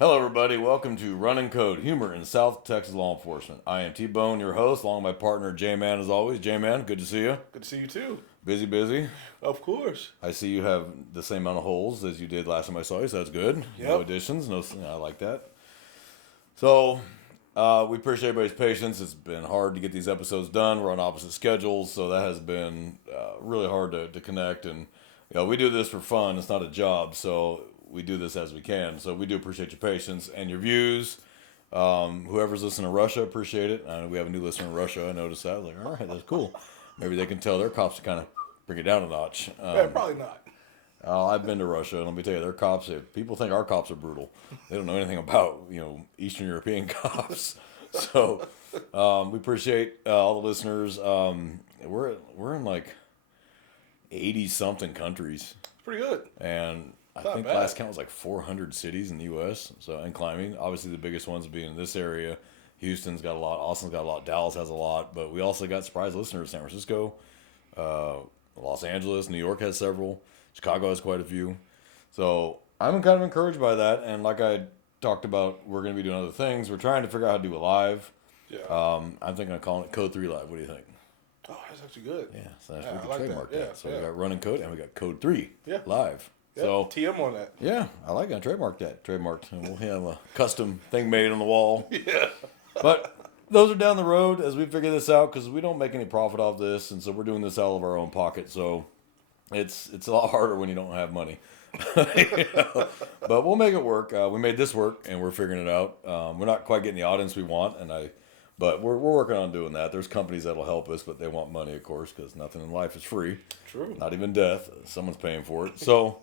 Hello, everybody. Welcome to Running Code, Humor in South Texas Law Enforcement. I am T-Bone, your host, along with my partner, J-Man, as always. J-Man, good to see you. Good to see you too. Busy, busy. Of course. I see you have the same amount of holes as you did last time I saw you, so that's good. No Yep. additions. No, I like that. So, we appreciate everybody's patience. It's been hard to get these episodes done. We're on opposite schedules, so that has been really hard to connect. And, we do this for fun. It's not a job, so we do this as we can. So we do appreciate your patience and your views. Whoever's listening to Russia, appreciate it. We have a new listener in Russia. I noticed that. I was like, all right, that's cool. Maybe they can tell their cops to kind of bring it down a notch. Yeah, probably not. I've been to Russia, and let me tell you, their cops, if people think our cops are brutal, they don't know anything about, Eastern European cops. So we appreciate all the listeners. We're in like 80-something countries. It's pretty good. And I Not think bad. last count was like 400 cities in the U.S. So, and climbing. Obviously, the biggest ones being in this area. Houston's got a lot. Austin's got a lot. Dallas has a lot. But we also got surprise listeners. San Francisco, Los Angeles, New York has several. Chicago has quite a few. So I'm kind of encouraged by that. And like I talked about, we're going to be doing other things. We're trying to figure out how to do it live. Yeah. I'm thinking of calling it Code 3 Live. What do you think? Oh, that's actually good. Yeah, so that's, Yeah, we I can like that. trademark that. Yeah, So yeah. we got Running Code and we got Code 3 Yeah. live. Yeah, So TM on that. yeah, I like that. Trademark that. Trademarked. And we'll have a custom thing made on the wall. Yeah. But those are down the road as we figure this out because we don't make any profit off this, and so we're doing this out of our own pocket. So it's a lot harder when you don't have money. But we'll make it work. We made this work, and we're figuring it out. We're not quite getting the audience we want, but we're working on doing that. There's companies that'll help us, but they want money, of course, because nothing in life is free. True. Not even death. Someone's paying for it. So,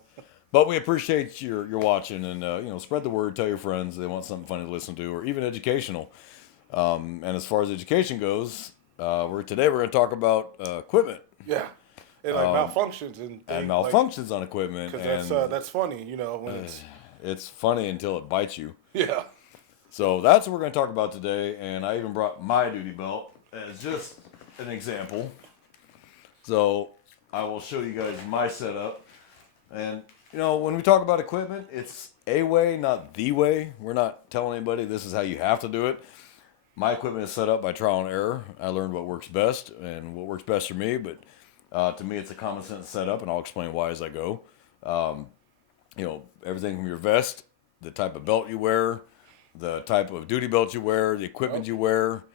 but we appreciate your watching and spread the word. Tell your friends they want something funny to listen to, or even educational. And as far as education goes, today we're going to talk about equipment Yeah. And like malfunctions and malfunctions on equipment. Because that's funny, when It's funny until it bites you. yeah. So that's what we're going to talk about today. And I even brought my duty belt as just an example. So I will show you guys my setup. And, when we talk about equipment, it's a way, not the way. We're not telling anybody this is how you have to do it. My equipment is set up by trial and error. I learned what works best and what works best for me. But to me, it's a common sense setup, and I'll explain why as I go. Everything from your vest, the type of belt you wear, the type of duty belt you wear, the equipment you wear,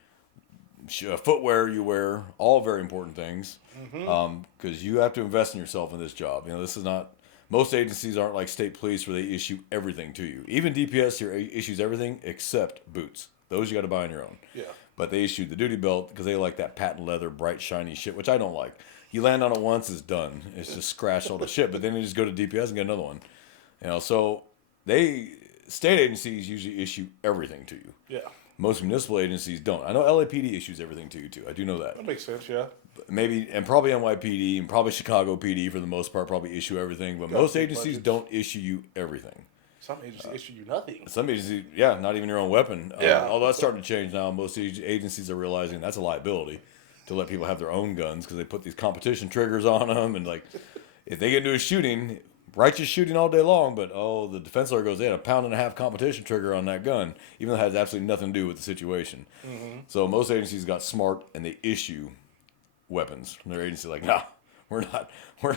footwear you wear, all very important things. Because you have to invest in yourself in this job. This is not, most agencies aren't like state police where they issue everything to you. Even DPS here issues everything except boots. Those you got to buy on your own. Yeah. But they issue the duty belt because they like that patent leather, bright, shiny shit, which I don't like. You land on it once, it's done. It's just scratched all the shit. But then you just go to DPS and get another one. So state agencies usually issue everything to you. Yeah. Most municipal agencies don't. I know LAPD issues everything to you too. I do know that. That makes sense, yeah. Maybe, and probably NYPD and probably Chicago PD for the most part probably issue everything. But most big agencies budgets. don't issue you everything. Some agencies issue you nothing. Some agencies, yeah, not even your own weapon. Yeah. Although that's starting to change now. Most agencies are realizing that's a liability to let people have their own guns because they put these competition triggers on them. And like, if they get into a shooting, righteous shooting all day long, but the defense lawyer goes, they had a 1.5 pound competition trigger on that gun, even though it has absolutely nothing to do with the situation. So most agencies got smart and they issue weapons from their agency. Like, nah, we're not.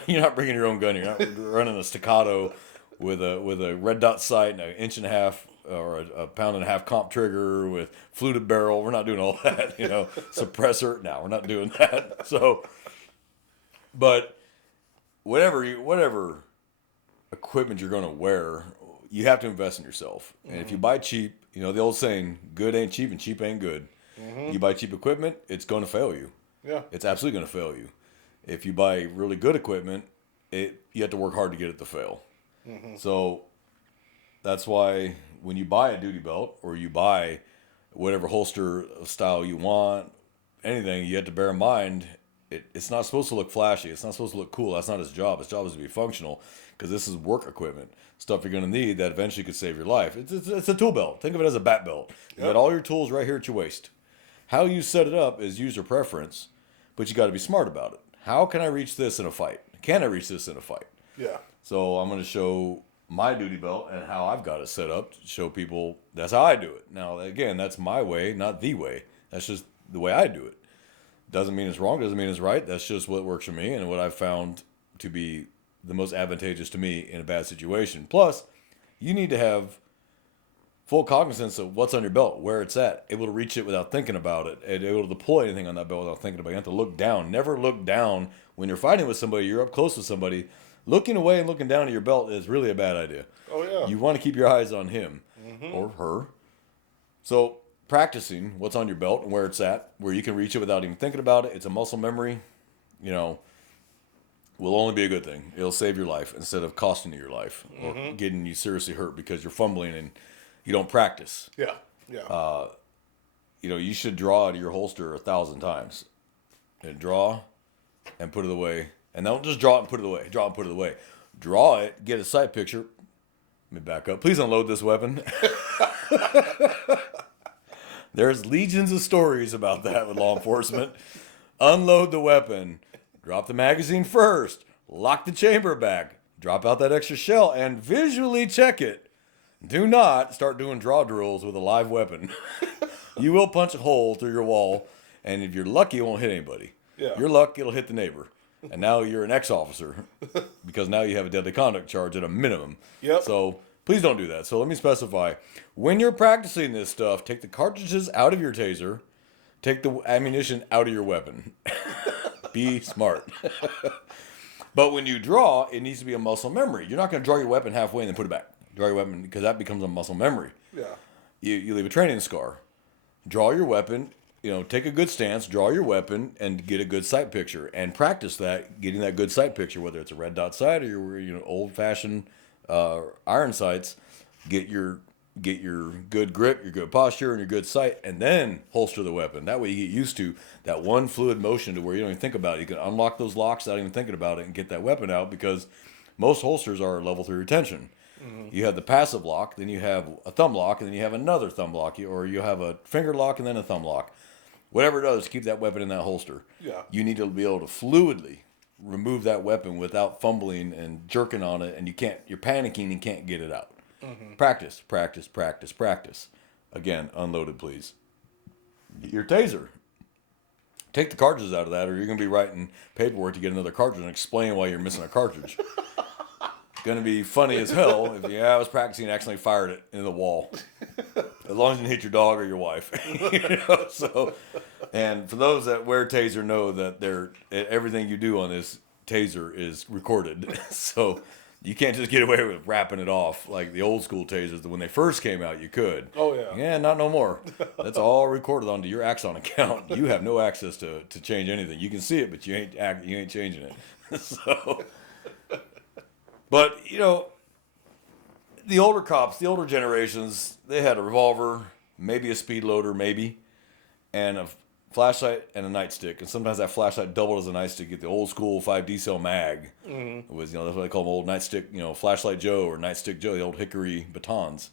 You're not bringing your own gun. You're not running a staccato with a red dot sight and 1.5 inches or a 1.5 pound comp trigger with fluted barrel. We're not doing all that. Suppressor. No, we're not doing that. So, but whatever equipment you're going to wear, you have to invest in yourself. And if you buy cheap, the old saying, good ain't cheap and cheap ain't good. You buy cheap equipment, it's going to fail you. Yeah. It's absolutely going to fail you. If you buy really good equipment, you have to work hard to get it to fail. So that's why when you buy a duty belt or you buy whatever holster style you want, anything, you have to bear in mind it's not supposed to look flashy. It's not supposed to look cool. That's not his job. His job is to be functional because this is work equipment, stuff you're going to need that eventually could save your life. It's a tool belt. Think of it as a bat belt. You got all your tools right here at your waist. How you set it up is user preference, but you got to be smart about it. How can I reach this in a fight? Can I reach this in a fight? Yeah. So I'm going to show my duty belt and how I've got it set up to show people that's how I do it. Now, again, that's my way, not the way. That's just the way I do it. Doesn't mean it's wrong, doesn't mean it's right. That's just what works for me and what I've found to be the most advantageous to me in a bad situation. Plus, you need to have full cognizance of what's on your belt, where it's at, able to reach it without thinking about it, and able to deploy anything on that belt without thinking about it. You have to look down. Never look down when you're fighting with somebody, you're up close with somebody. Looking away and looking down at your belt is really a bad idea. Oh, yeah. You want to keep your eyes on him or her. So practicing what's on your belt and where it's at, where you can reach it without even thinking about it. It's a muscle memory, will only be a good thing. It'll save your life instead of costing you your life or getting you seriously hurt because you're fumbling and you don't practice. Yeah. Yeah. You should draw out of your holster 1,000 times. And draw and put it away. And don't just draw it and put it away. Draw it and put it away. Draw it, get a sight picture. Let me back up. Please unload this weapon. There's legions of stories about that with law enforcement. Unload the weapon. Drop the magazine first. Lock the chamber back. Drop out that extra shell and visually check it. Do not start doing draw drills with a live weapon. You will punch a hole through your wall, and if you're lucky, it won't hit anybody. Yeah. You're lucky, it'll hit the neighbor. And now you're an ex-officer because now you have a deadly conduct charge at a minimum. Yep. So please don't do that. So let me specify. When you're practicing this stuff, take the cartridges out of your taser. Take the ammunition out of your weapon. Be smart. But when you draw, it needs to be a muscle memory. You're not going to draw your weapon halfway and then put it back. Draw your weapon because that becomes a muscle memory. Yeah. You leave a training scar. Draw your weapon. Take a good stance, draw your weapon, and get a good sight picture. And practice that, getting that good sight picture, whether it's a red dot sight or your old-fashioned iron sights. Get your good grip, your good posture, and your good sight, and then holster the weapon. That way you get used to that one fluid motion to where you don't even think about it. You can unlock those locks without even thinking about it and get that weapon out because most holsters are level 3 retention. You have the passive lock, then you have a thumb lock, and then you have another thumb lock, or you have a finger lock and then a thumb lock. Whatever it does, keep that weapon in that holster. Yeah. You need to be able to fluidly remove that weapon without fumbling and jerking on it, and you're panicking and can't get it out. Practice, practice, practice, practice. Again, unloaded, please. Your taser. Take the cartridges out of that, or you're going to be writing paperwork to get another cartridge and explain why you're missing a cartridge. Going to be funny as hell if I was practicing and accidentally fired it into the wall. As long as you didn't hit your dog or your wife. And for those that wear taser know that everything you do on this taser is recorded. So you can't just get away with wrapping it off like the old school tasers. When they first came out, you could. Oh, yeah. Yeah, not no more. That's all recorded onto your Axon account. You have no access to change anything. You can see it, but you ain't changing it. So... But, the older cops, the older generations, they had a revolver, maybe a speed loader, maybe, and a flashlight and a nightstick. And sometimes that flashlight doubled as a nightstick. Get the old school 5D cell mag. It was, that's what they call them, old nightstick, Flashlight Joe or Nightstick Joe, the old hickory batons.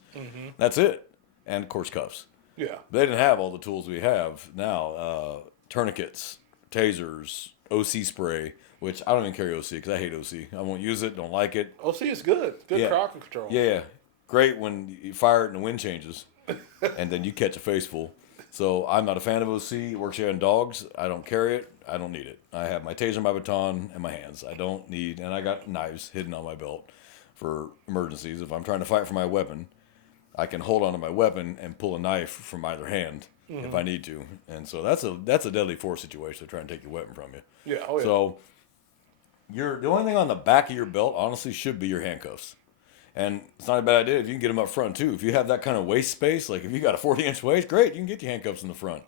That's it. And, of course, cuffs. Yeah. They didn't have all the tools we have now. Tourniquets, tasers, OC spray. Which I don't even carry OC because I hate OC. I won't use it, don't like it. OC is good. Good crowd control. Yeah. Great when you fire it and the wind changes and then you catch a face full. So I'm not a fan of OC. It works here on dogs. I don't carry it. I don't need it. I have my taser, my baton, and my hands. I don't need, and I got knives hidden on my belt for emergencies. If I'm trying to fight for my weapon, I can hold onto my weapon and pull a knife from either hand if I need to. And so that's a deadly force situation to try and take your weapon from you. Yeah. Oh, yeah. So the only thing on the back of your belt, honestly, should be your handcuffs. And it's not a bad idea if you can get them up front, too. If you have that kind of waist space, like if you got a 40-inch waist, great, you can get your handcuffs in the front.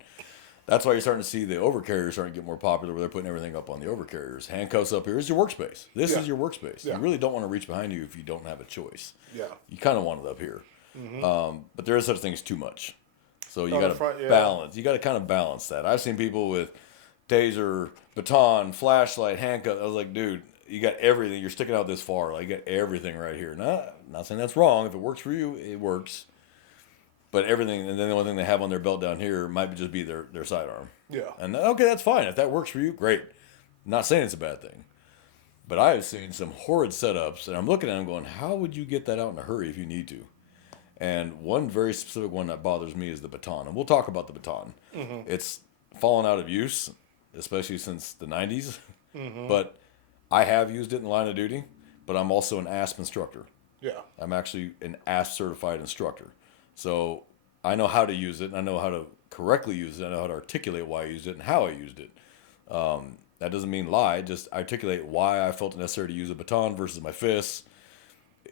That's why you're starting to see the overcarriers starting to get more popular where they're putting everything up on the overcarriers. Handcuffs up here is your workspace. This is your workspace. Yeah. You really don't want to reach behind you if you don't have a choice. Yeah. You kind of want it up here. But there is such thing as too much. So you On got the front, to yeah. balance. You got to kind of balance that. I've seen people with taser, baton, flashlight, handcuff. I was like, dude, you got everything. You're sticking out this far. Like, you got everything right here. Not saying that's wrong. If it works for you, it works. But everything, and then the only thing they have on their belt down here might just be their sidearm. Yeah. And okay, that's fine. If that works for you, great. Not saying it's a bad thing. But I have seen some horrid setups, and I'm looking at them going, how would you get that out in a hurry if you need to? And one very specific one that bothers me is the baton. And we'll talk about the baton. It's fallen out of use, especially since the 90s. But I have used it in the line of duty, but I'm also an ASP instructor. Yeah. I'm actually an ASP certified instructor. So I know how to use it, and I know how to correctly use it. I know how to articulate why I used it and how I used it. That doesn't mean lie, just articulate why I felt it necessary to use a baton versus my fists.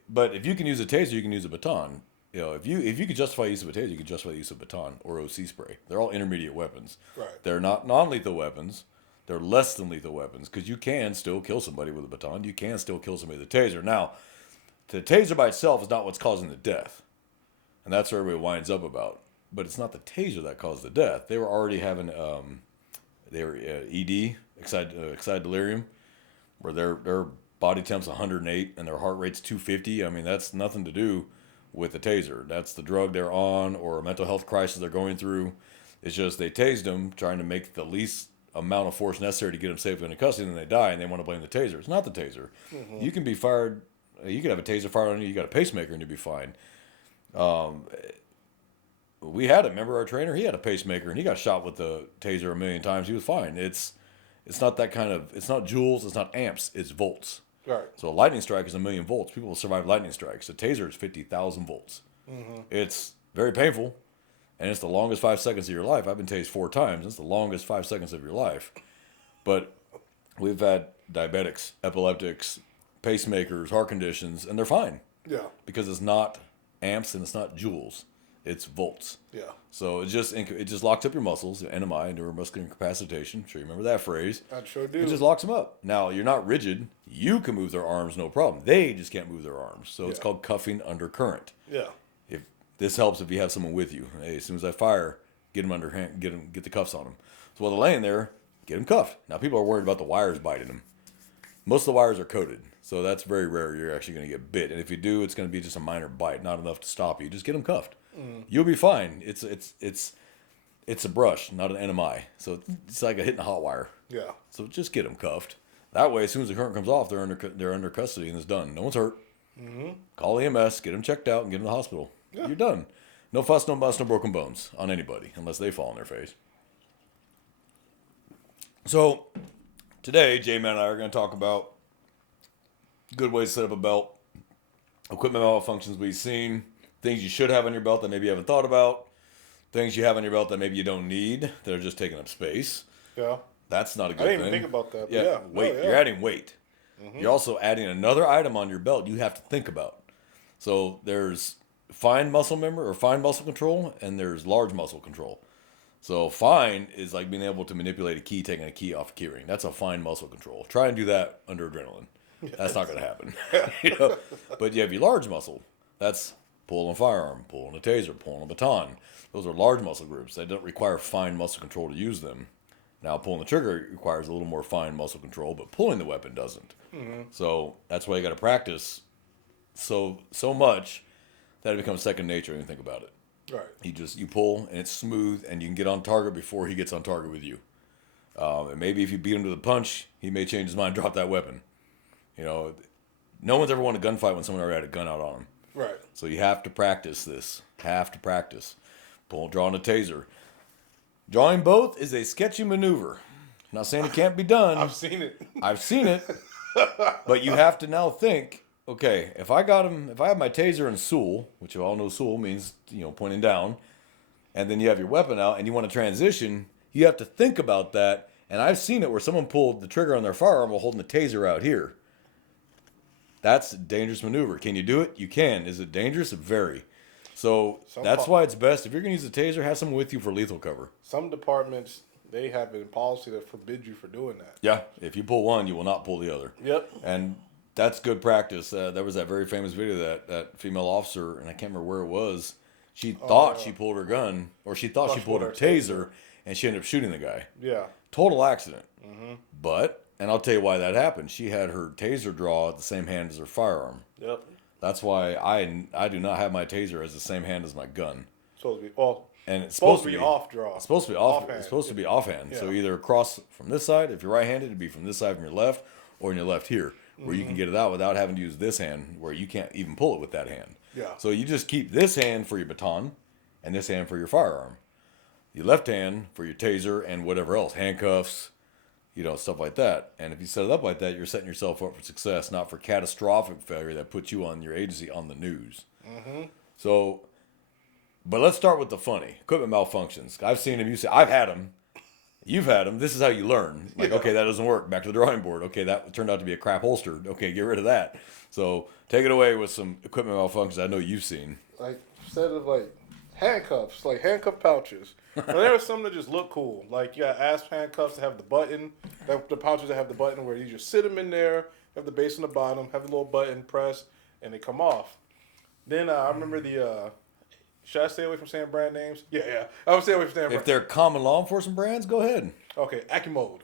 But if you can use a taser, you can use a baton. If you could justify use of a taser, you could justify the use of a baton or OC spray. They're all intermediate weapons. Right. They're not non-lethal weapons. They're less than lethal weapons because you can still kill somebody with a baton. You can still kill somebody with a taser. Now, the taser by itself is not what's causing the death. And that's where everybody winds up about. But it's not the taser that caused the death. They were already having ED, excited delirium, where their body temp's 108 and their heart rate's 250. I mean, that's nothing to do with the taser. That's the drug they're on or a mental health crisis they're going through. It's just they tased them, trying to make the least amount of force necessary to get them safely into custody, and then they die, and they want to blame the taser. It's not the taser. You can be fired. You could have a taser fired on you. You got a pacemaker, and you'll be fine. We had it. Remember our trainer? He had a pacemaker, and he got shot with the taser a million times. He was fine. It's not that kind of. It's not joules. It's not amps. It's volts. Right. So a lightning strike is 1,000,000 volts. People will survive lightning strikes. A taser is 50,000 volts. It's very painful, and it's the longest 5 seconds of your life. I've been tased 4 times. It's the longest 5 seconds of your life. But we've had diabetics, epileptics, pacemakers, heart conditions, and they're fine. Yeah. Because it's not amps and it's not joules. It's volts. Yeah. So it just locks up your muscles, NMI, neuromuscular incapacitation. I'm sure you remember that phrase. I sure do. It just locks them up. Now, you're not rigid. You can move their arms, no problem. They just can't move their arms. So it's called cuffing under current. Yeah. If this helps if you have someone with you. Hey, as soon as I fire, get them under hand, get the cuffs on them. So while they're laying there, get them cuffed. Now, people are worried about the wires biting them. Most of the wires are coated. So that's very rare you're actually going to get bit. And if you do, it's going to be just a minor bite, not enough to stop you. Just get them cuffed. You'll be fine. It's a brush, not an NMI. So it's like a hitting a hot wire. Yeah. So just get them cuffed. That way, as soon as the current comes off, they're under custody and it's done. No one's hurt. Call EMS, get them checked out, and get them to the hospital. Yeah. You're done. No fuss, no muss, no broken bones on anybody unless they fall on their face. So today, J-Man and I are going to talk about good ways to set up a belt, equipment malfunctions we've seen, things you should have on your belt that maybe you haven't thought about, things you have on your belt that maybe you don't need that are just taking up space. Yeah. That's not a good I thing. didn't even think about that. Yeah, weight. You're adding weight. You're also adding another item on your belt you have to think about. So there's fine muscle member or fine muscle control, and there's large muscle control. So fine is like being able to manipulate a key, taking a key off a key ring. That's a fine muscle control. Try and do that under adrenaline. That's not going to happen. But you have your large muscle. That's pulling a firearm, pulling a taser, pulling a baton. Those are large muscle groups. They don't require fine muscle control to use them. Now, pulling the trigger requires a little more fine muscle control, but pulling the weapon doesn't. So that's why you got to practice so much that it becomes second nature when you think about it. Right. You pull and it's smooth, and you can get on target before he gets on target with you. And maybe if you beat him to the punch, he may change his mind, drop that weapon. No one's ever won a gunfight when someone already had a gun out on him. Right. So you have to practice this. Drawing a taser. Drawing both is a sketchy maneuver. I'm not saying it can't be done. I've seen it. But you have to now think, okay, if I have my taser in Sul, which you all know Sul means, pointing down, and then you have your weapon out and you want to transition, you have to think about that. And I've seen it where someone pulled the trigger on their firearm while holding the taser out here. That's a dangerous maneuver. Can you do it? You can. Is it dangerous? Very. So that's why it's best, if you're going to use a taser, have someone with you for lethal cover. Some departments, they have a policy that forbids you for doing that. Yeah. If you pull one, you will not pull the other. Yep. And that's good practice. There was that very famous video that female officer, and I can't remember where it was, she thought she pulled her gun, or she thought she pulled her taser, and she ended up shooting the guy. Yeah. Total accident. But, and I'll tell you why that happened. She had her taser draw at the same hand as her firearm. Yep. That's why I do not have my taser as the same hand as my gun. Supposed to be and it's supposed to be off draw. It's supposed to be off. It's supposed to be offhand. Yeah. So either across from this side, if you're right-handed, it'd be from this side from your left, or in your left here. where you can get it out without having to use this hand, where you can't even pull it with that hand. Yeah. So you just keep this hand for your baton, and this hand for your firearm. Your left hand for your taser and whatever else, handcuffs, stuff like that. And if you set it up like that, you're setting yourself up for success, not for catastrophic failure that puts you on your agency on the news. Mm-hmm. So, but let's start with the funny equipment malfunctions. I've seen them. I've had them. You've had them. This is how you learn. Like, okay, that doesn't work. Back to the drawing board. Okay, that turned out to be a crap holster. Okay, get rid of that. So take it away with some equipment malfunctions I know you've seen. Like, instead of handcuffs, like handcuff pouches. And there are some that just look cool. Like, you got asp handcuffs that have the button. The pouches that have the button where you just sit them in there, have the base on the bottom, have the little button press, and they come off. Then I remember should I stay away from saying brand names? Yeah. I would stay away from saying If they're common law enforcement brands, go ahead. Okay, AccuMode.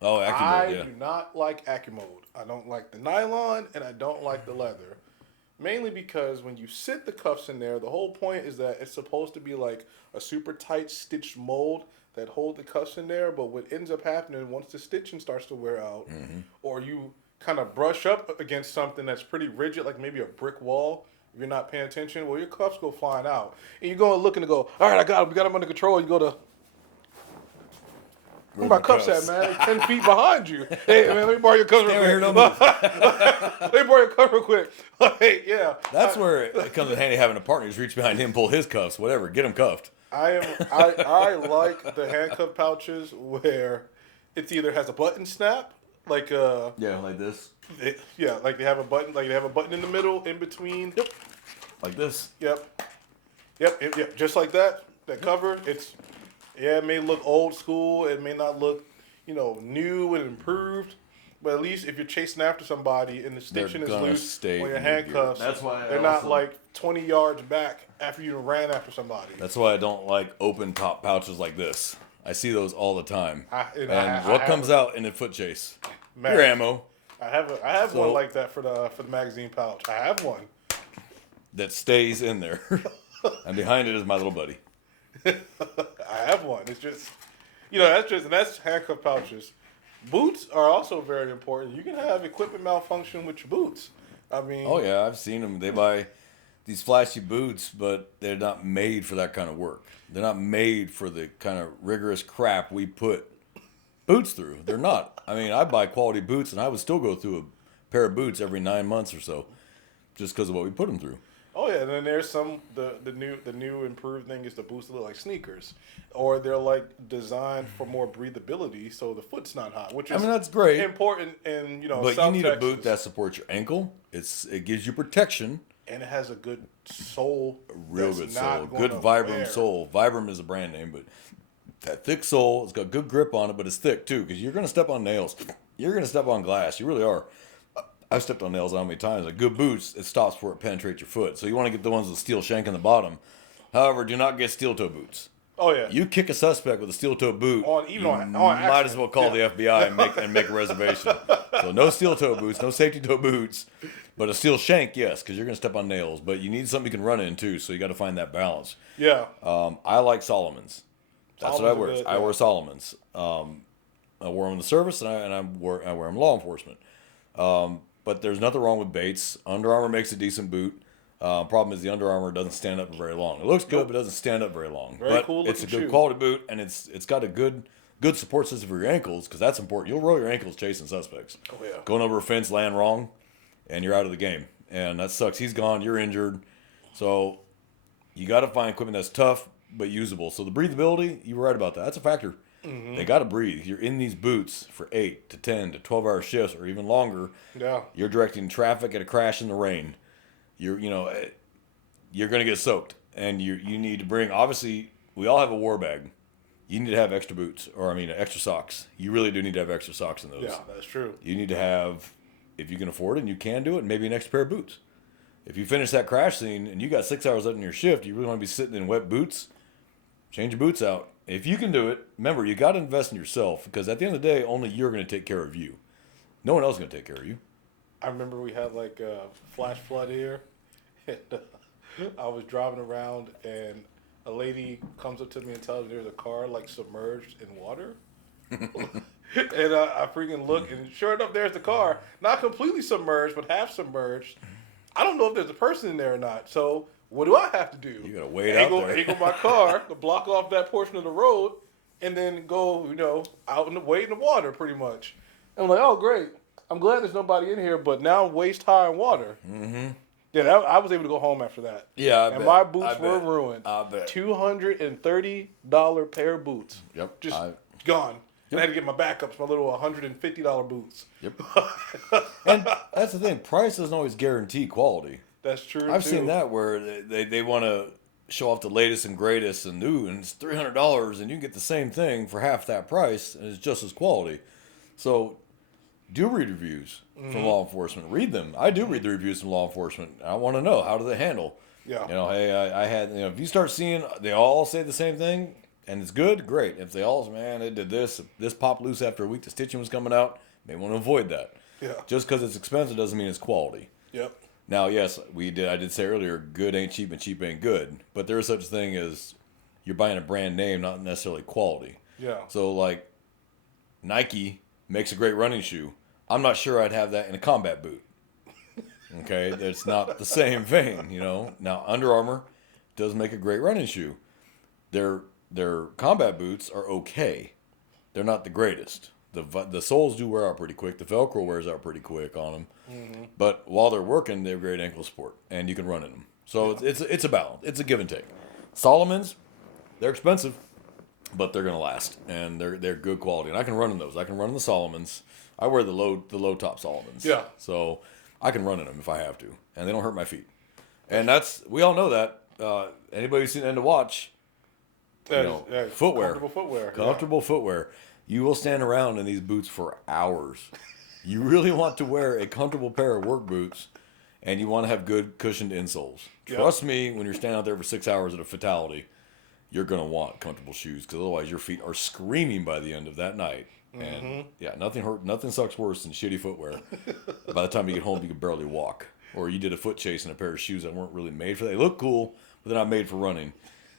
Oh, AccuMode, yeah. I do not like AccuMode. I don't like the nylon, and I don't like the leather. Mainly because when you sit the cuffs in there, the whole point is that it's supposed to be like a super tight stitched mold that hold the cuffs in there. But what ends up happening once the stitching starts to wear out, or you kind of brush up against something that's pretty rigid, like maybe a brick wall, if you're not paying attention, well, your cuffs go flying out. And you go and look and go, all right, we got them under control. You go to... Where my cuffs at, man? They're 10 feet behind you. Hey, man, let me borrow your cuffs real quick. Let me borrow your cuffs real quick. Yeah. That's where it comes in handy having a partner. Just reach behind him, pull his cuffs, whatever. Get him cuffed. I like the handcuff pouches where it either has a button snap, like like this. Like they have a button, in the middle, in between. Yep. Like this. Yep. Just like that. That cover. It may look old school. It may not look, new and improved. But at least if you're chasing after somebody and the stitching is loose on your handcuffs, that's why they're not like 20 yards back after you ran after somebody. That's why I don't like open top pouches like this. I see those all the time. What comes out in a foot chase? Your ammo. I have one like that for the magazine pouch. I have one that stays in there, and behind it is my little buddy. I have one. It's just, that's handcuff pouches. Boots are also very important. You can have equipment malfunction with your boots. I mean, oh yeah, I've seen them. They buy these flashy boots, but they're not made for that kind of work. They're not made for the kind of rigorous crap we put boots through. They're not. I mean, I buy quality boots, and I would still go through a pair of boots every 9 months or so, just because of what we put them through. Oh yeah, and then there's the new improved thing is the boots that look like sneakers, or they're like designed for more breathability, so the foot's not hot. Which is that's great, important, and But South you need Texas. a boot that supports your ankle. It gives you protection, and it has a good sole. A real good sole, good Vibram sole. Vibram is a brand name, but that thick sole, it's got good grip on it, but it's thick too, because you're gonna step on nails, you're gonna step on glass. You really are. I've stepped on nails how many times. Like good boots, it stops before it penetrates your foot. So you want to get the ones with steel shank in the bottom. However, do not get steel toe boots. Oh yeah. You kick a suspect with a steel toe boot, might as well call the FBI and make a reservation. So no steel toe boots, no safety toe boots, but a steel shank, yes, because you're gonna step on nails. But you need something you can run in too. So you got to find that balance. Yeah. I like Solomons. That's what I wear. Good, I wear Solomons. I wore them in the service, and I wear them in law enforcement. But there's nothing wrong with Bates. Under Armour makes a decent boot. Problem is the Under Armour doesn't stand up very long. It looks good, but it doesn't stand up very long. Very but cool it's a good shoe. quality boot, and it's got a good support system for your ankles, because that's important. You'll roll your ankles chasing suspects. Oh yeah. Going over a fence, land wrong, and you're out of the game. And that sucks. He's gone. You're injured. So you got to find equipment that's tough but usable. So the breathability, you were right about that. That's a factor. They got to breathe. You're in these boots for 8 to 10 to 12-hour shifts or even longer. Yeah. You're directing traffic at a crash in the rain. You're going to get soaked, and you need to bring. Obviously, we all have a war bag. You need to have extra boots, extra socks. You really do need to have extra socks in those. Yeah, that's true. You need to have, if you can afford it and you can do it, maybe an extra pair of boots. If you finish that crash scene and you got 6 hours left in your shift, you really want to be sitting in wet boots. Change your boots out. If you can do it, remember, you got to invest in yourself, because at the end of the day, only you're going to take care of you. No one else is going to take care of you. I remember we had like a flash flood here. And, I was driving around, and a lady comes up to me and tells me there's a car like submerged in water. And I freaking look, and sure enough, there's the car. Not completely submerged, but half submerged. I don't know if there's a person in there or not. So what do I have to do? You gotta wait out there. Angle my car to block off that portion of the road, and then go, out in the wait in the water, pretty much. And I'm like, oh great. I'm glad there's nobody in here, but now I'm waist high in water. Mm-hmm. Yeah, I was able to go home after that. Yeah, and my boots were ruined. I bet. $230 pair of boots. Yep. Just gone. And I had to get my backups, my little $150 boots. Yep. And that's the thing. Price doesn't always guarantee quality. That's true. I've seen that where they want to show off the latest and greatest and it's $300 and you can get the same thing for half that price and it's just as quality. So do read reviews from law enforcement. Read them. I do read the reviews from law enforcement. I want to know, how do they handle? Yeah. Hey, I had, if you start seeing they all say the same thing and it's good, great. If they all, man, it did this popped loose after a week, the stitching was coming out, may want to avoid that. Yeah. Just because it's expensive doesn't mean it's quality. Yep. Now, yes, I did say earlier, good ain't cheap and cheap ain't good. But there is such a thing as you're buying a brand name, not necessarily quality. Yeah. So, like, Nike makes a great running shoe. I'm not sure I'd have that in a combat boot. Okay? It's not the same vein, Now, Under Armour does make a great running shoe. Their combat boots are okay. They're not the greatest. The soles do wear out pretty quick. The Velcro wears out pretty quick on them. Mm-hmm. But while they're working, they're great ankle support, and you can run in them. So it's a balance. It's a give and take. Salomons, they're expensive, but they're gonna last, and they're good quality. And I can run in those. I can run in the Salomons. I wear the low top Salomons. Yeah. So I can run in them if I have to, and they don't hurt my feet. And we all know that. Anybody who's seen End of Watch, footwear, comfortable footwear. You will stand around in these boots for hours. You really want to wear a comfortable pair of work boots, and you want to have good cushioned insoles. Yep. Trust me, when you're standing out there for 6 hours at a fatality, you're going to want comfortable shoes, because otherwise your feet are screaming by the end of that night. Mm-hmm. And yeah, nothing sucks worse than shitty footwear. By the time you get home, you can barely walk. Or you did a foot chase in a pair of shoes that weren't really made for that. They look cool, but they're not made for running.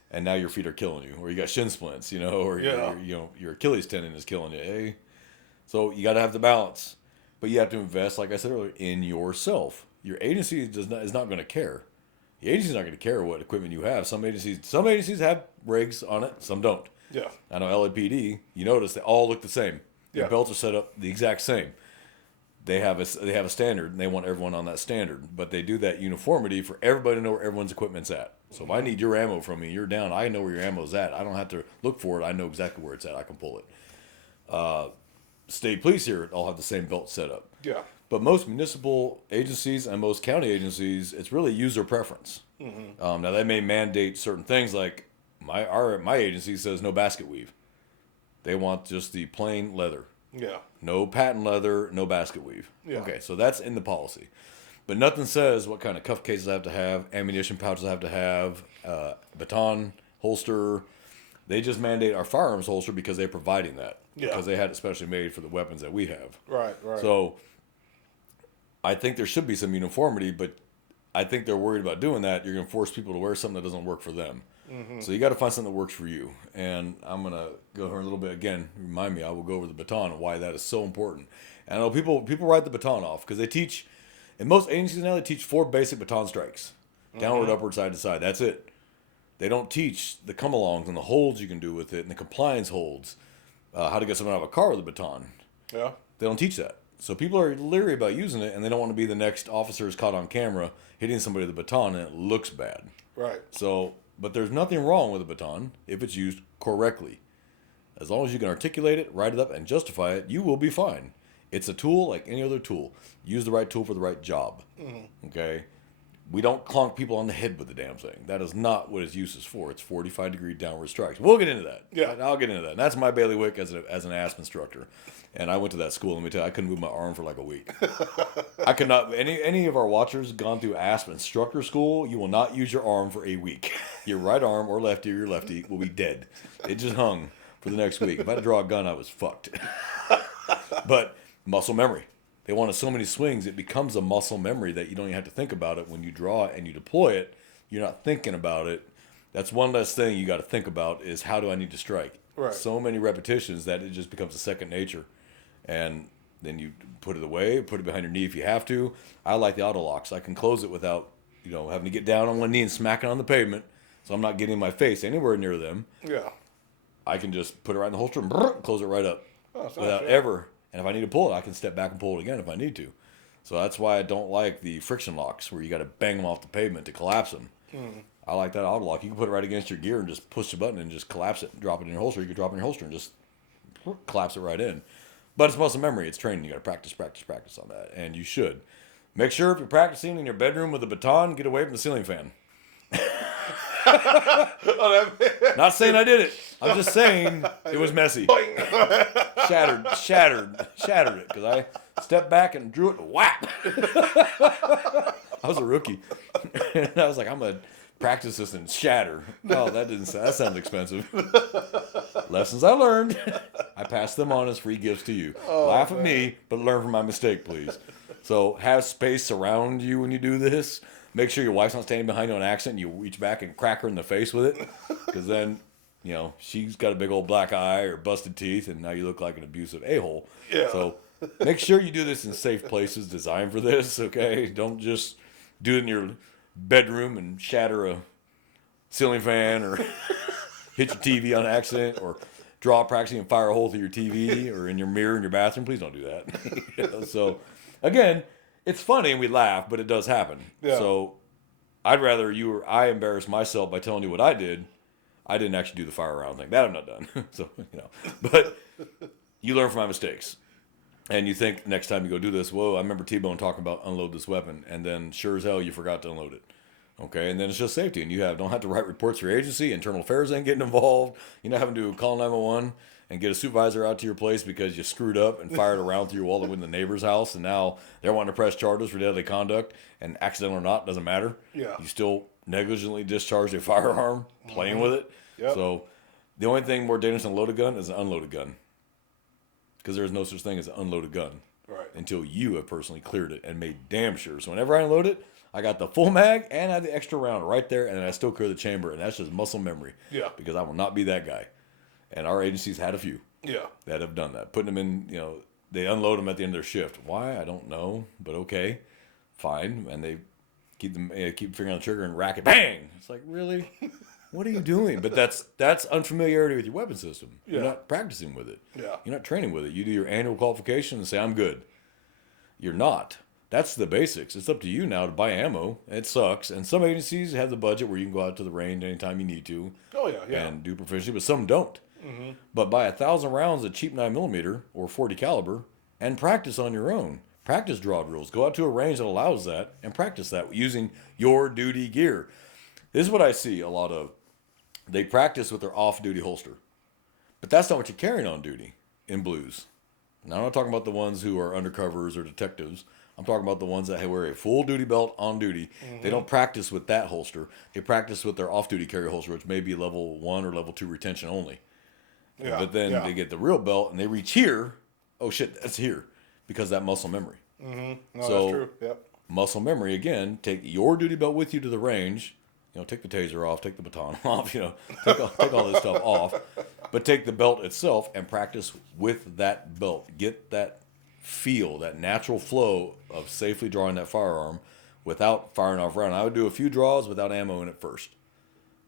And now your feet are killing you, or you got shin splints, or your Achilles tendon is killing you. Eh? So you got to have the balance, but you have to invest, like I said earlier, in yourself. Your agency is not going to care. The agency's not going to care what equipment you have. Some agencies have rigs on it, some don't. Yeah. I know LAPD. You notice they all look the same. Their belts are set up the exact same. They have a standard, and they want everyone on that standard. But they do that uniformity for everybody to know where everyone's equipment's at. So if I need your ammo from you, you're down, I know where your ammo's at. I don't have to look for it. I know exactly where it's at. I can pull it. State police here all have the same belt set up. Yeah. But most municipal agencies and most county agencies, it's really user preference. Mm-hmm. Now, they may mandate certain things, like my agency says no basket weave. They want just the plain leather. Yeah. No patent leather, no basket weave. Yeah. Okay, so that's in the policy. But nothing says what kind of cuff cases I have to have, ammunition pouches I have to have, baton holster. They just mandate our firearms holster because they're providing that. Yeah. Because they had it specially made for the weapons that we have. Right. So I think there should be some uniformity, but I think they're worried about doing that. You're going to force people to wear something that doesn't work for them. Mm-hmm. So you got to find something that works for you. And I'm going to go here a little bit again. Remind me, I will go over the baton and why that is so important. And I know people write the baton off because they teach, in most agencies now, they teach 4 basic baton strikes. Downward, upward, side to side. That's it. They don't teach the come-alongs and the holds you can do with it and the compliance holds. How to get someone out of a car with a baton. Yeah. They don't teach that. So people are leery about using it, and they don't want to be the next officer who's caught on camera hitting somebody with a baton, and it looks bad. Right. So, but there's nothing wrong with a baton if it's used correctly. As long as you can articulate it, write it up, and justify it, you will be fine. It's a tool like any other tool. Use the right tool for the right job. Mm-hmm. Okay? We don't clonk people on the head with the damn thing. That is not what its use is for. It's 45-degree downward strikes. We'll get into that. Yeah. I'll get into that. And that's my bailiwick as an ASP instructor. And I went to that school. Let me tell you, I couldn't move my arm for like a week. I could not. Any of our watchers gone through ASP instructor school, you will not use your arm for a week. Your right arm or lefty or your lefty will be dead. It just hung for the next week. If I had to draw a gun, I was fucked. But muscle memory. They wanted so many swings, it becomes a muscle memory that you don't even have to think about it. When you draw it and you deploy it, you're not thinking about it. That's one less thing you got to think about is how do I need to strike? Right. So many repetitions that it just becomes a second nature. and then you put it away, put it behind your knee if you have to. I like the auto locks. I can close it without, having to get down on one knee and smack it on the pavement, so I'm not getting my face anywhere near them. Yeah. I can just put it right in the holster and close it right up without fair. ever. And if I need to pull it, I can step back and pull it again if I need to. So that's why I don't like the friction locks where you got to bang them off the pavement to collapse them. I like that auto lock. You can put it right against your gear and just push the button and just collapse it and drop it in your holster. You can drop it in your holster and just collapse it right in. But it's muscle memory. It's training. You got to practice on that. And you should. Make sure if you're practicing in your bedroom with a baton, get away from the ceiling fan. Not saying I did it. I'm just saying it was messy. Shattered it because I stepped back and drew it. Whap! I was a rookie, and I was like, I'm gonna practice this and shatter. Oh, that sounds expensive. Lessons I learned. I pass them on as free gifts to you. Laugh at me, but learn from my mistake, please. So have space around you when you do this. Make sure your wife's not standing behind you on accident. You reach back and crack her in the face with it, because then, she's got a big old black eye or busted teeth, and now you look like an abusive a-hole. Yeah. So make sure you do this in safe places designed for this, okay? Don't just do it in your bedroom and shatter a ceiling fan or hit your TV on accident or draw practicing and fire a hole through your TV or in your mirror in your bathroom. Please don't do that. So, again, it's funny and we laugh, but it does happen. Yeah. So I'd rather I embarrass myself by telling you what I did. I didn't actually do the fire around thing. That I've not done. So, but you learn from my mistakes. And you think next time you go do this, whoa, I remember T-Bone talking about unload this weapon. And then sure as hell, you forgot to unload it. Okay, and then it's just safety. And you don't have to write reports to your agency. Internal affairs ain't getting involved. You're not having to call 911 and get a supervisor out to your place because you screwed up and fired a round through your wall in the neighbor's house. And now they're wanting to press charges for deadly conduct. And accidental or not, doesn't matter. Yeah. You still negligently discharged a firearm, playing with it. Yep. So the only thing more dangerous than a loaded gun is an unloaded gun. Because there's no such thing as an unloaded gun. Right. Until you have personally cleared it and made damn sure. So whenever I unload it, I got the full mag and I had the extra round right there, and then I still clear the chamber, and that's just muscle memory. Yeah. Because I will not be that guy. And our agency's had a few. Yeah. That have done that. Putting them in, they unload them at the end of their shift. Why? I don't know, but okay, fine. And they keep fingering on the trigger and rack it, bang! It's like, really? What are you doing? But that's unfamiliarity with your weapon system. Yeah. You're not practicing with it. Yeah. You're not training with it. You do your annual qualification and say, I'm good. You're not. That's the basics. It's up to you now to buy ammo. It sucks. And some agencies have the budget where you can go out to the range anytime you need to. Oh, yeah. And do proficiency, but some don't. Mm-hmm. But buy 1,000 rounds of cheap 9mm or 40 caliber and practice on your own. Practice draw drills. Go out to a range that allows that and practice that using your duty gear. This is what I see a lot of. They practice with their off-duty holster. But that's not what you're carrying on duty in blues. Now, I'm not talking about the ones who are undercovers or detectives. I'm talking about the ones that wear a full duty belt on duty. Mm-hmm. They don't practice with that holster. They practice with their off-duty carry holster, which may be level 1 or level 2 retention only. Yeah, but then they get the real belt and they reach here. Oh, shit, that's here. Because of that muscle memory. Mm-hmm. No, so, that's true. Yep. Muscle memory, again, take your duty belt with you to the range. Take the taser off, take the baton off, take all this stuff off. But take the belt itself and practice with that belt. Get that feel, that natural flow of safely drawing that firearm without firing off round. I would do a few draws without ammo in it first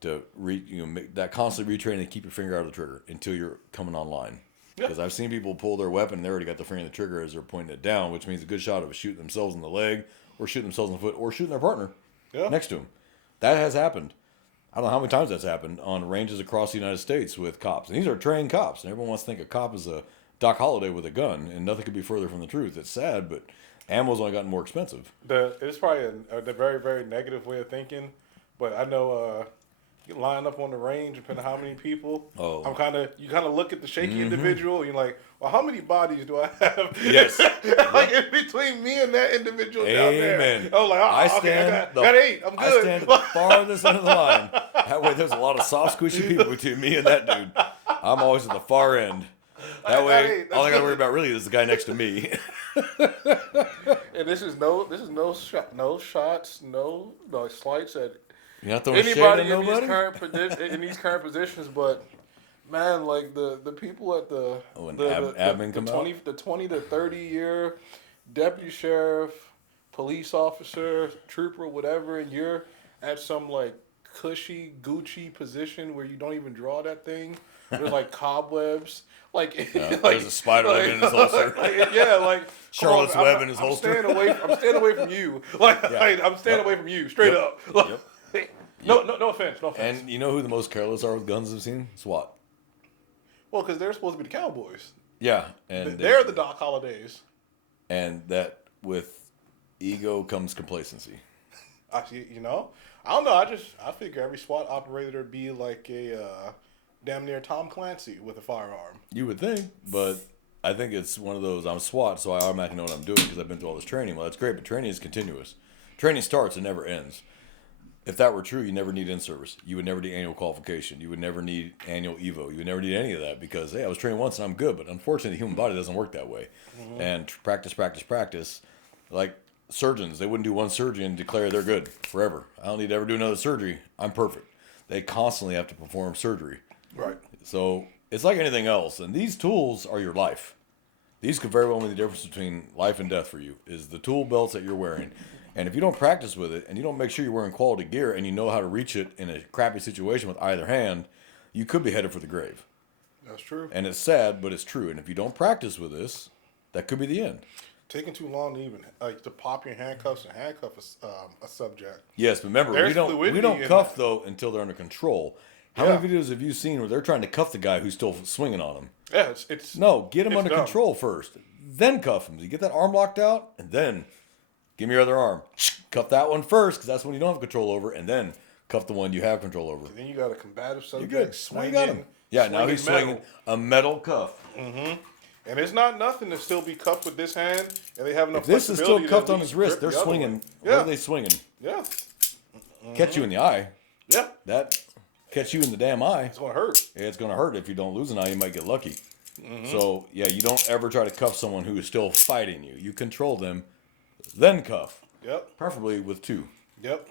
to make that constantly retrain and keep your finger out of the trigger until you're coming online. Because I've seen people pull their weapon and they already got their finger in the trigger as they're pointing it down, which means a good shot of shooting themselves in the leg or shooting themselves in the foot or shooting their partner next to them. That has happened. I don't know how many times that's happened on ranges across the United States with cops. And these are trained cops. And everyone wants to think a cop is a Doc Holliday with a gun. And nothing could be further from the truth. It's sad, but ammo's only gotten more expensive. It's probably a very, very negative way of thinking. But I know you line up on the range, depending on how many people. Oh. You kind of look at the shaky individual. And you're like, well, how many bodies do I have? Yes. Like in between me and that individual down there. Amen. I was like, I got 8. I'm good. I stand at the farthest end of the line. That way there's a lot of soft, squishy people between me and that dude. I'm always at the far end. That way, all I got to worry about really is the guy next to me. And this is no shots, no slights at You're not throwing anybody shade at nobody? in these current positions, but Man, like the people at the When the, admin come out? the 20 to 30 year deputy sheriff, police officer, trooper, whatever, and you're at some like cushy Gucci position where you don't even draw that thing. There's like cobwebs. Like, There's a spider web in his holster. yeah, like Charlotte's come on, Web in his holster. I'm staying away from you. Like, I'm staying away from you, straight Yep. up. Like, Yep. no offense, no offense. And you know who the most careless are with guns I've seen? SWAT. Well, because they're supposed to be the cowboys. Yeah, and They're the Doc Hollidays. and that with ego comes complacency. I see, I don't know. I figure every SWAT operator be like a damn near Tom Clancy with a firearm. You would think, but I think it's one of those. I'm SWAT, so I automatically know what I'm doing because I've been through all this training. Well, that's great, but training is continuous. Training starts and never ends. If that were true, you never need in-service. You would never need annual qualification. You would never need annual Evo. You would never need any of that because, hey, I was trained once and I'm good. But unfortunately, the human body doesn't work that way. Mm-hmm. And practice. Like surgeons, they wouldn't do one surgery and declare they're good forever. I don't need to ever do another surgery. I'm perfect. They constantly have to perform surgery. Right. So it's like anything else. And these tools are your life. These could very well be the difference between life and death for you, is the tool belts that you're wearing. And if you don't practice with it and you don't make sure you're wearing quality gear and you know how to reach it in a crappy situation with either hand, you could be headed for the grave. That's true. And it's sad, but it's true. And if you don't practice with this, that could be the end. Taking too long to even to pop your handcuffs and handcuff a subject. Yes, but remember, There's we don't fluidity in cuff that. though until they're under control. How Yeah. many videos have you seen where they're trying to cuff the guy who's still swinging on them? Yeah, it's No, get him it's under dumb. control first, then cuff him. You get that arm locked out, and then give me your other arm. Cuff that one first, because that's when you don't have control over, and then cuff the one you have control over. Then you got a combative You're subject good. Now swinging. you got him. Yeah, now he's metal. swinging a metal cuff. And it's not nothing to still be cuffed with this hand, and they have enough. If this is still flexibility to cuffed at on least his wrist, grip they're the other swinging. one. Where Yeah, are they swinging? yeah, Catch you in the eye. yeah. That catch you in the damn eye. It's gonna hurt. It's going to hurt. If you don't lose an eye, you might get lucky. So, yeah, you don't ever try to cuff someone who is still fighting you. You control them, then cuff. Yep, Preferably with two. yep.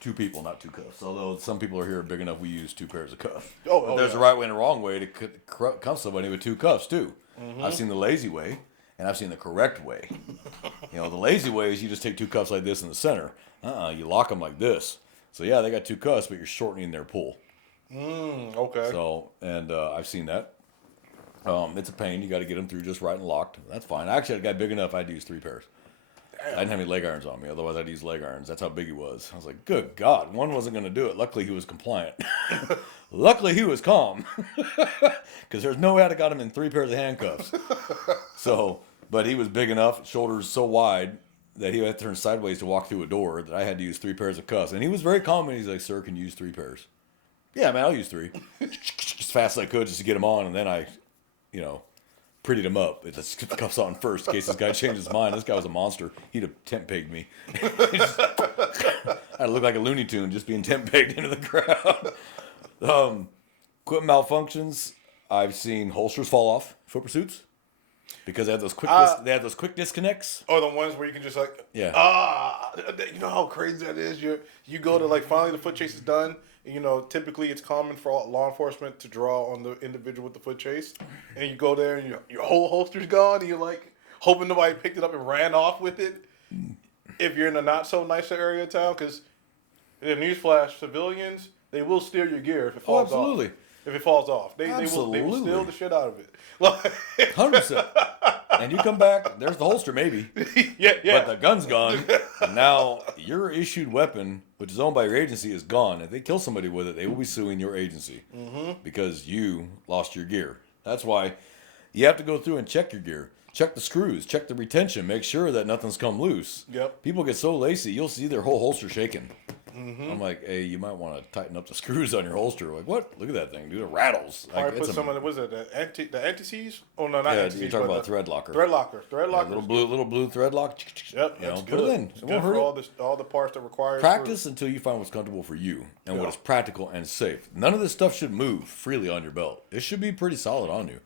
Two people, not two cuffs. Although some people are here big enough, we use two pairs of cuffs. Oh, But oh, there's yeah. a right way and a wrong way to cuff somebody with two cuffs too. I've seen the lazy way, and I've seen the correct way. The lazy way is you just take two cuffs like this in the center. You lock them like this. So yeah, they got two cuffs, but you're shortening their pull. Okay. So, and I've seen that. It's a pain. You got to get them through just right and locked. That's fine. I actually had a guy big enough. I had to use three pairs. I didn't have any leg irons on me. Otherwise, I'd use leg irons. That's how big he was. I was like, good God. One wasn't going to do it. Luckily, he was compliant. Luckily, he was calm. Because there's no way I'd have got him in three pairs of handcuffs. So, but he was big enough, shoulders so wide, that he had to turn sideways to walk through a door, that I had to use three pairs of cuffs. And he was very calm, and he's like, sir, can you use three pairs? Yeah, man, I'll use three. As fast as I could just to get him on, and then I, prettied him up. It just get the cuffs on first in case this guy changed his mind. This guy was a monster. He'd have tent pegged me. I'd look like a Looney Tune just being tent pegged into the crowd. Equipment malfunctions. I've seen holsters fall off foot pursuits because they have those quick disconnects. Or the ones where you can just like, Yeah. you know how crazy that is. You go to like finally the foot chase is done. And, typically it's common for law enforcement to draw on the individual with the foot chase, and you go there and your whole holster's gone, and you're like hoping nobody picked it up and ran off with it. If you're in a not so nice area of town, because in newsflash, civilians they will steal your gear if it falls absolutely. off. If it falls off, they will Absolutely. steal the shit out of it. Like, 100%. And you come back, there's the holster maybe. yeah. But the gun's gone. And now your issued weapon, which is owned by your agency, is gone. If they kill somebody with it, they will be suing your agency because you lost your gear. That's why you have to go through and check your gear. Check the screws. Check the retention. Make sure that nothing's come loose. Yep. People get so lazy, you'll see their whole holster shaking. I'm like, hey, you might want to tighten up the screws on your holster. Like, what? Look at that thing, dude. It rattles. Or Like, put some of the, was it the antices? Oh no, not yeah, antices. you're talking but about thread locker. Thread locker. Little blue thread lock. Yep, You know, that's put good. it in. It's It good won't hurt for it. all the parts that require Practice until you find what's comfortable for you and Yeah. what is practical and safe. None of this stuff should move freely on your belt. It should be pretty solid on you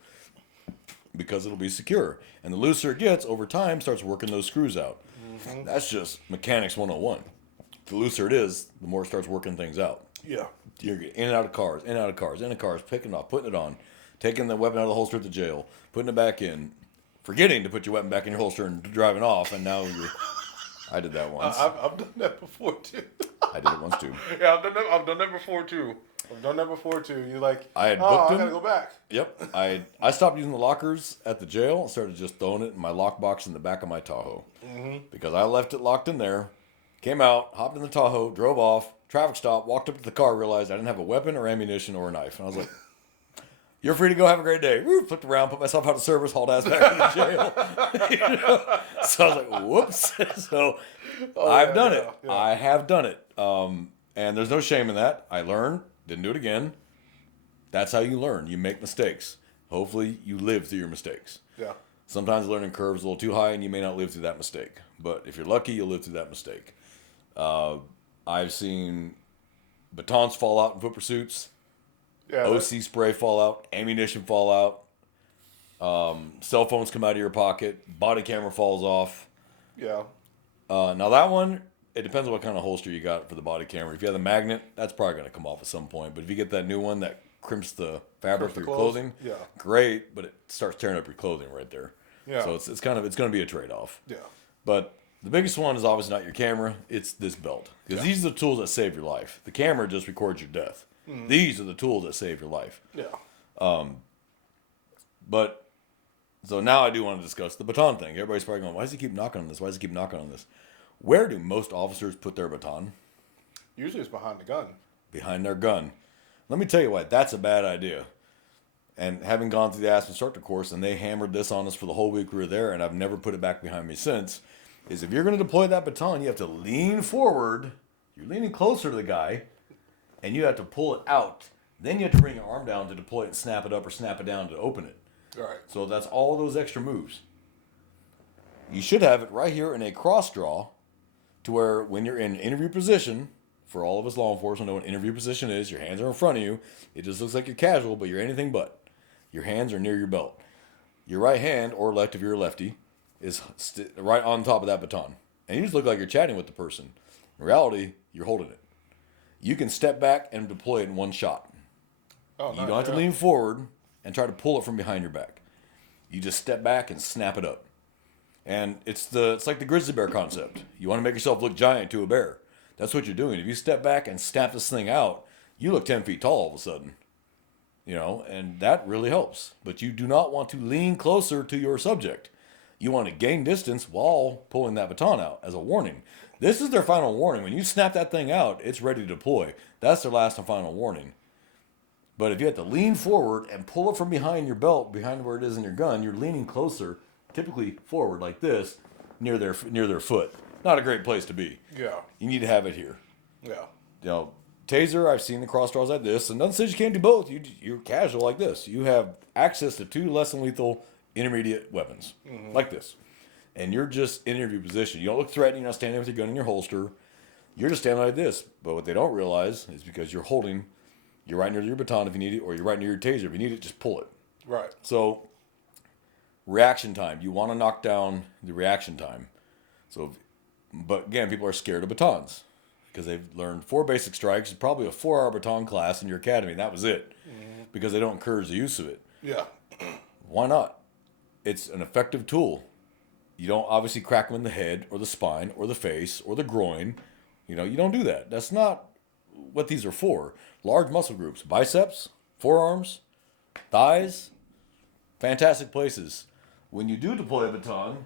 because it'll be secure. And the looser it gets, over time, starts working those screws out. That's just mechanics 101. The looser it is, the more it starts working things out. Yeah. You're in and out of cars, in and out of cars, in and cars, picking it off, putting it on, taking the weapon out of the holster at the jail, putting it back in, forgetting to put your weapon back in your holster and driving off, and now you're. I did that once. I've done that before too. I did it once too. Yeah, I've done that before too. You're like, I had booked I him. gotta go back. Yep. I stopped using the lockers at the jail and started just throwing it in my lockbox in the back of my Tahoe. Because I left it locked in there, came out, hopped in the Tahoe, drove off, traffic stop, walked up to the car, realized I didn't have a weapon or ammunition or a knife. And I was like, you're free to go, have a great day. Woo, flipped around, put myself out of service, hauled ass back to the jail. You know? So I was like, whoops. So I've done it. Yeah. I have done it. And there's no shame in that. I learned, didn't do it again. That's how you learn. You make mistakes. Hopefully you live through your mistakes. Yeah. Sometimes the learning curve is a little too high and you may not live through that mistake. But if you're lucky, you'll live through that mistake. I've seen batons fall out in foot pursuits. Yeah. OC spray fall out, ammunition fall out, cell phones come out of your pocket, body camera falls off. Yeah. Now that one, it depends on what kind of holster you got for the body camera. If you have the magnet, that's probably going to come off at some point. But if you get that new one that crimps the fabric through your clothing, Yeah. great, but it starts tearing up your clothing right there. Yeah. So it's going to be a trade-off. Yeah. But the biggest one is obviously not your camera, it's this belt. Because these are the tools that save your life. The camera just records your death. These are the tools that save your life. Yeah. But, so now I do want to discuss the baton thing. Everybody's probably going, why does he keep knocking on this? Why does he keep knocking on this? Where do most officers put their baton? Usually it's behind the gun. Behind their gun. Let me tell you why, that's a bad idea. And having gone through the Aspen Instructor course, and they hammered this on us for the whole week we were there, and I've never put it back behind me since, is if you're going to deploy that baton, you have to lean forward. You're leaning closer to the guy, and you have to pull it out. Then you have to bring your arm down to deploy it and snap it up or snap it down to open it. All right. So that's all those extra moves. You should have it right here in a cross draw to where when you're in interview position, for all of us law enforcement know what interview position is, your hands are in front of you. It just looks like you're casual, but you're anything but. Your hands are near your belt. Your right hand, or left if you're a lefty, is right on top of that baton. And you just look like you're chatting with the person. In reality, you're holding it. You can step back and deploy it in one shot. Oh, You don't have to lean forward and try to pull it from behind your back. You just step back and snap it up. And it's like the grizzly bear concept. You want to make yourself look giant to a bear. That's what you're doing. If you step back and snap this thing out, you look 10 feet tall all of a sudden. You know, and that really helps. But you do not want to lean closer to your subject. You want to gain distance while pulling that baton out as a warning. This is their final warning. When you snap that thing out, it's ready to deploy. That's their last and final warning. But if you have to lean forward and pull it from behind your belt, behind where it is in your gun, you're leaning closer, typically forward like this, near their foot. Not a great place to be. Yeah. You need to have it here. Yeah. You know, taser, I've seen the cross draws like this, and nothing says you can't do both. You're casual like this. You have access to two less than lethal intermediate weapons, like this. And you're just in interview position. You don't look threatening. You're not standing with your gun in your holster. You're just standing like this. But what they don't realize is because you're right near your baton if you need it, or you're right near your taser. If you need it, just pull it. Right. So, reaction time. You want to knock down the reaction time. So, but again, people are scared of batons because they've learned 4 basic strikes, probably a 4-hour baton class in your academy, and that was it. Because they don't encourage the use of it. Yeah. Why not? It's an effective tool. You don't obviously crack them in the head or the spine or the face or the groin. You know, you don't do that. That's not what these are for. Large muscle groups, biceps, forearms, thighs, fantastic places. When you do deploy a baton,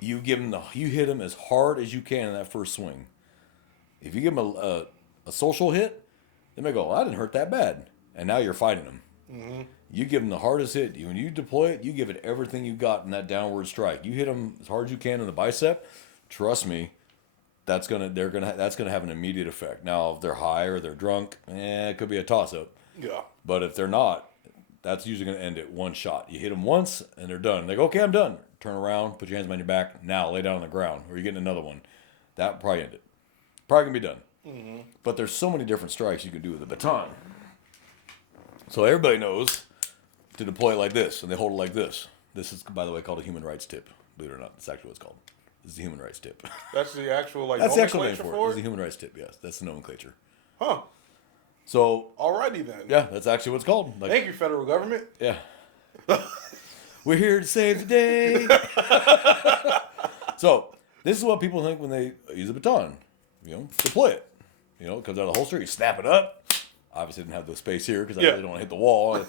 you hit them as hard as you can in that first swing. If you give them a social hit, they may go, well, I didn't hurt that bad. And now you're fighting them. Mm-hmm. You give them the hardest hit. When you deploy it, you give it everything you got in that downward strike. You hit them as hard as you can in the bicep. Trust me, that's gonna have an immediate effect. Now, if they're high or they're drunk, it could be a toss-up. Yeah. But if they're not, that's usually going to end at one shot. You hit them once, and they're done. They go, okay, I'm done. Turn around, put your hands behind your back. Now, lay down on the ground, or you're getting another one. That probably end it. Probably going to be done. Mm-hmm. But there's so many different strikes you can do with a baton. So everybody knows to deploy it like this, and they hold it like this. This is, by the way, called a human rights tip. Believe it or not, that's actually what it's called. This is the human rights tip. That's the actual That's the actual name nomenclature for it. It's the human rights tip, yes. That's the nomenclature. Huh. So, Alrighty then. yeah, that's actually what it's called. Like, Thank you, federal government. yeah. We're here to save the day. So, this is what people think when they use a baton. Deploy it. It comes out of the holster, you snap it up. Obviously, didn't have the space here because I really don't want to hit the wall.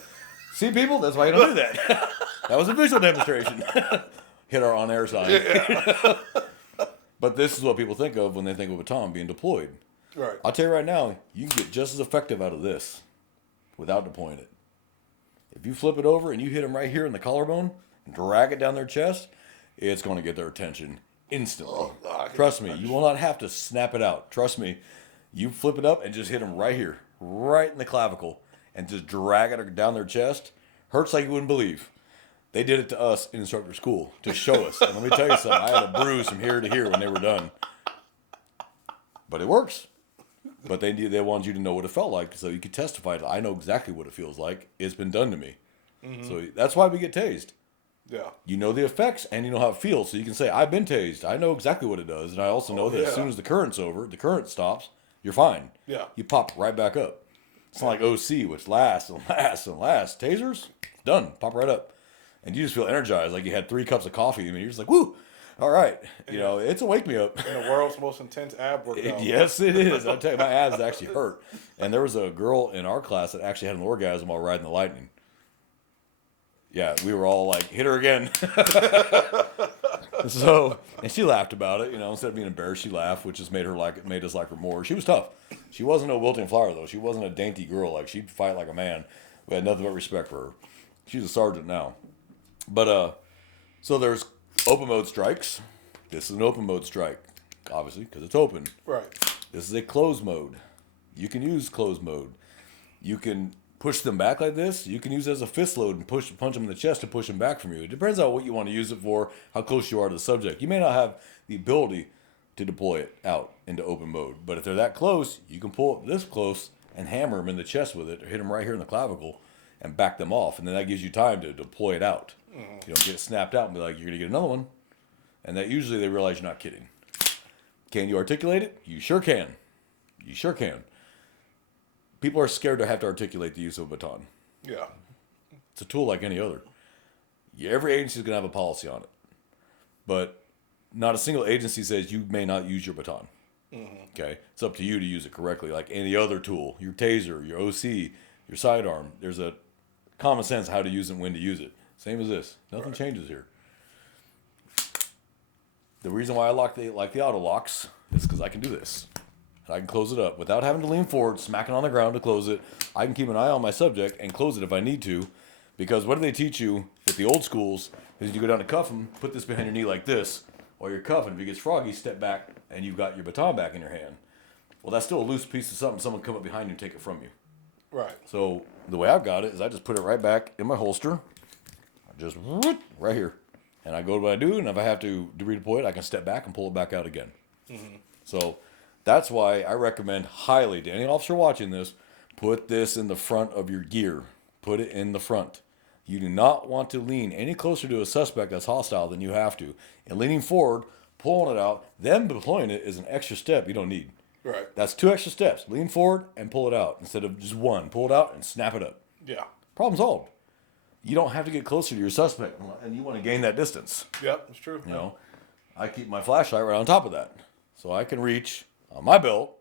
See, people, that's why you don't do that. That was a visual demonstration. Hit our on-air sign. Yeah. But this is what people think of when they think of a baton being deployed. Right. I'll tell you right now, you can get just as effective out of this without deploying it. If you flip it over and you hit them right here in the collarbone, drag it down their chest, it's going to get their attention instantly. Oh, God. Trust me, you will not have to snap it out. Trust me, you flip it up and just hit them right here, right in the clavicle, and just drag it down their chest. Hurts like you wouldn't believe. They did it to us in instructor school to show us. And let me tell you something, I had a bruise from here to here when they were done. But it works. But they wanted you to know what it felt like so you could testify to. I know exactly what it feels like. It's been done to me. Mm-hmm. So that's why we get tased. Yeah. You know the effects and you know how it feels. So you can say, I've been tased. I know exactly what it does. And I also know that as soon as the current's over, the current stops, you're fine. Yeah. You pop right back up. It's not like OC, which lasts and lasts and lasts. Tasers, done. Pop right up. And you just feel energized, like you had 3 cups of coffee. I mean, you're just like, woo, all right. It's a wake me up. In the world's most intense ab workout. Yes, it is. I'll tell you, my abs actually hurt. And there was a girl in our class that actually had an orgasm while riding the Lightning. Yeah, we were all like, hit her again. And she laughed about it. Instead of being embarrassed, she laughed, which just made us like her more. She was tough. She wasn't a wilting flower, though. She wasn't a dainty girl. Like, she'd fight like a man. We had nothing but respect for her. She's a sergeant now. But, so there's open mode strikes. This is an open mode strike, obviously, because it's open. Right. This is a closed mode. You can use closed mode. You can push them back like this. You can use it as a fist load and punch them in the chest to push them back from you. It depends on what you want to use it for, how close you are to the subject. You may not have the ability to deploy it out into open mode, but if they're that close, you can pull it this close and hammer them in the chest with it, or hit them right here in the clavicle and back them off, and then that gives you time to deploy it out. You don't get it snapped out and be like, you're going to get another one. And that usually they realize you're not kidding. Can you articulate it? You sure can. You sure can. People are scared to have to articulate the use of a baton. Yeah. It's a tool like any other. Every agency is going to have a policy on it. But not a single agency says you may not use your baton. Mm-hmm. Okay? It's up to you to use it correctly, like any other tool. Your taser, your OC, your sidearm. There's a common sense how to use it and when to use it. Same as this. Nothing changes here. The reason why I like the auto locks is because I can do this. And I can close it up without having to lean forward, smacking on the ground to close it. I can keep an eye on my subject and close it if I need to. Because what do they teach you with the old schools is you go down to cuff them, put this behind your knee like this, while you're cuffing. If it gets froggy, step back and you've got your baton back in your hand. Well, that's still a loose piece of something. Someone come up behind you and take it from you. Right. So the way I've got it is I just put it right back in my holster. Just right here. And I go to what I do, and if I have to redeploy it, I can step back and pull it back out again. Mm-hmm. So that's why I recommend highly to any officer watching this, put this in the front of your gear. Put it in the front. You do not want to lean any closer to a suspect that's hostile than you have to. And leaning forward, pulling it out, then deploying it is an extra step you don't need. Right. That's 2 extra steps. Lean forward and pull it out instead of just one. Pull it out and snap it up. Yeah. Problem solved. You don't have to get closer to your suspect, and you want to gain that distance. Yep, that's true. I keep my flashlight right on top of that. So I can reach on my belt.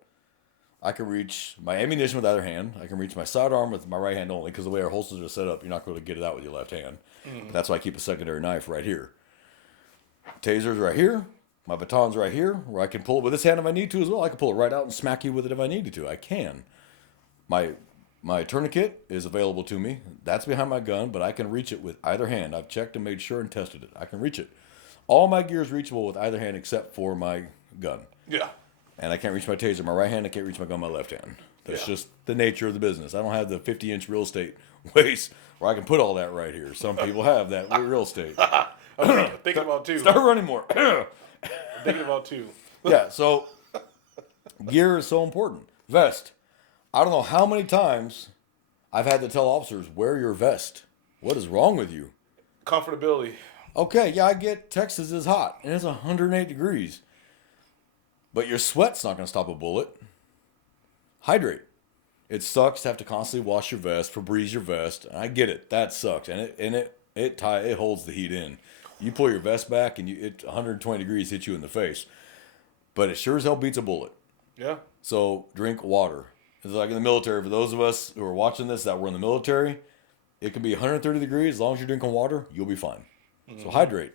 I can reach my ammunition with either hand. I can reach my sidearm with my right hand only, because the way our holsters are set up, you're not going to get it out with your left hand. Mm. That's why I keep a secondary knife right here. Taser's right here. My baton's right here, where I can pull it with this hand if I need to as well. I can pull it right out and smack you with it if I needed to. I can. My tourniquet is available to me. That's behind my gun, but I can reach it with either hand. I've checked and made sure and tested it. I can reach it. All my gear is reachable with either hand except for my gun. Yeah. And I can't reach my taser in my right hand. I can't reach my gun in my left hand. That's just the nature of the business. I don't have the 50-inch real estate waist where I can put all that right here. Some people have that real estate. I'm thinking about 2. Start running more. I'm thinking about 2. Yeah, so gear is so important. Vest. I don't know how many times I've had to tell officers, wear your vest. What is wrong with you? Comfortability. Okay, yeah, I get Texas is hot, and it's 108 degrees. But your sweat's not going to stop a bullet. Hydrate. It sucks to have to constantly wash your vest, Febreze your vest. I get it. That sucks, and it holds the heat in. You pull your vest back, and it 120 degrees hits you in the face. But it sure as hell beats a bullet. Yeah. So drink water. It's like in the military. For those of us who are watching this that were in the military, it can be 130 degrees. As long as you're drinking water, you'll be fine. So hydrate.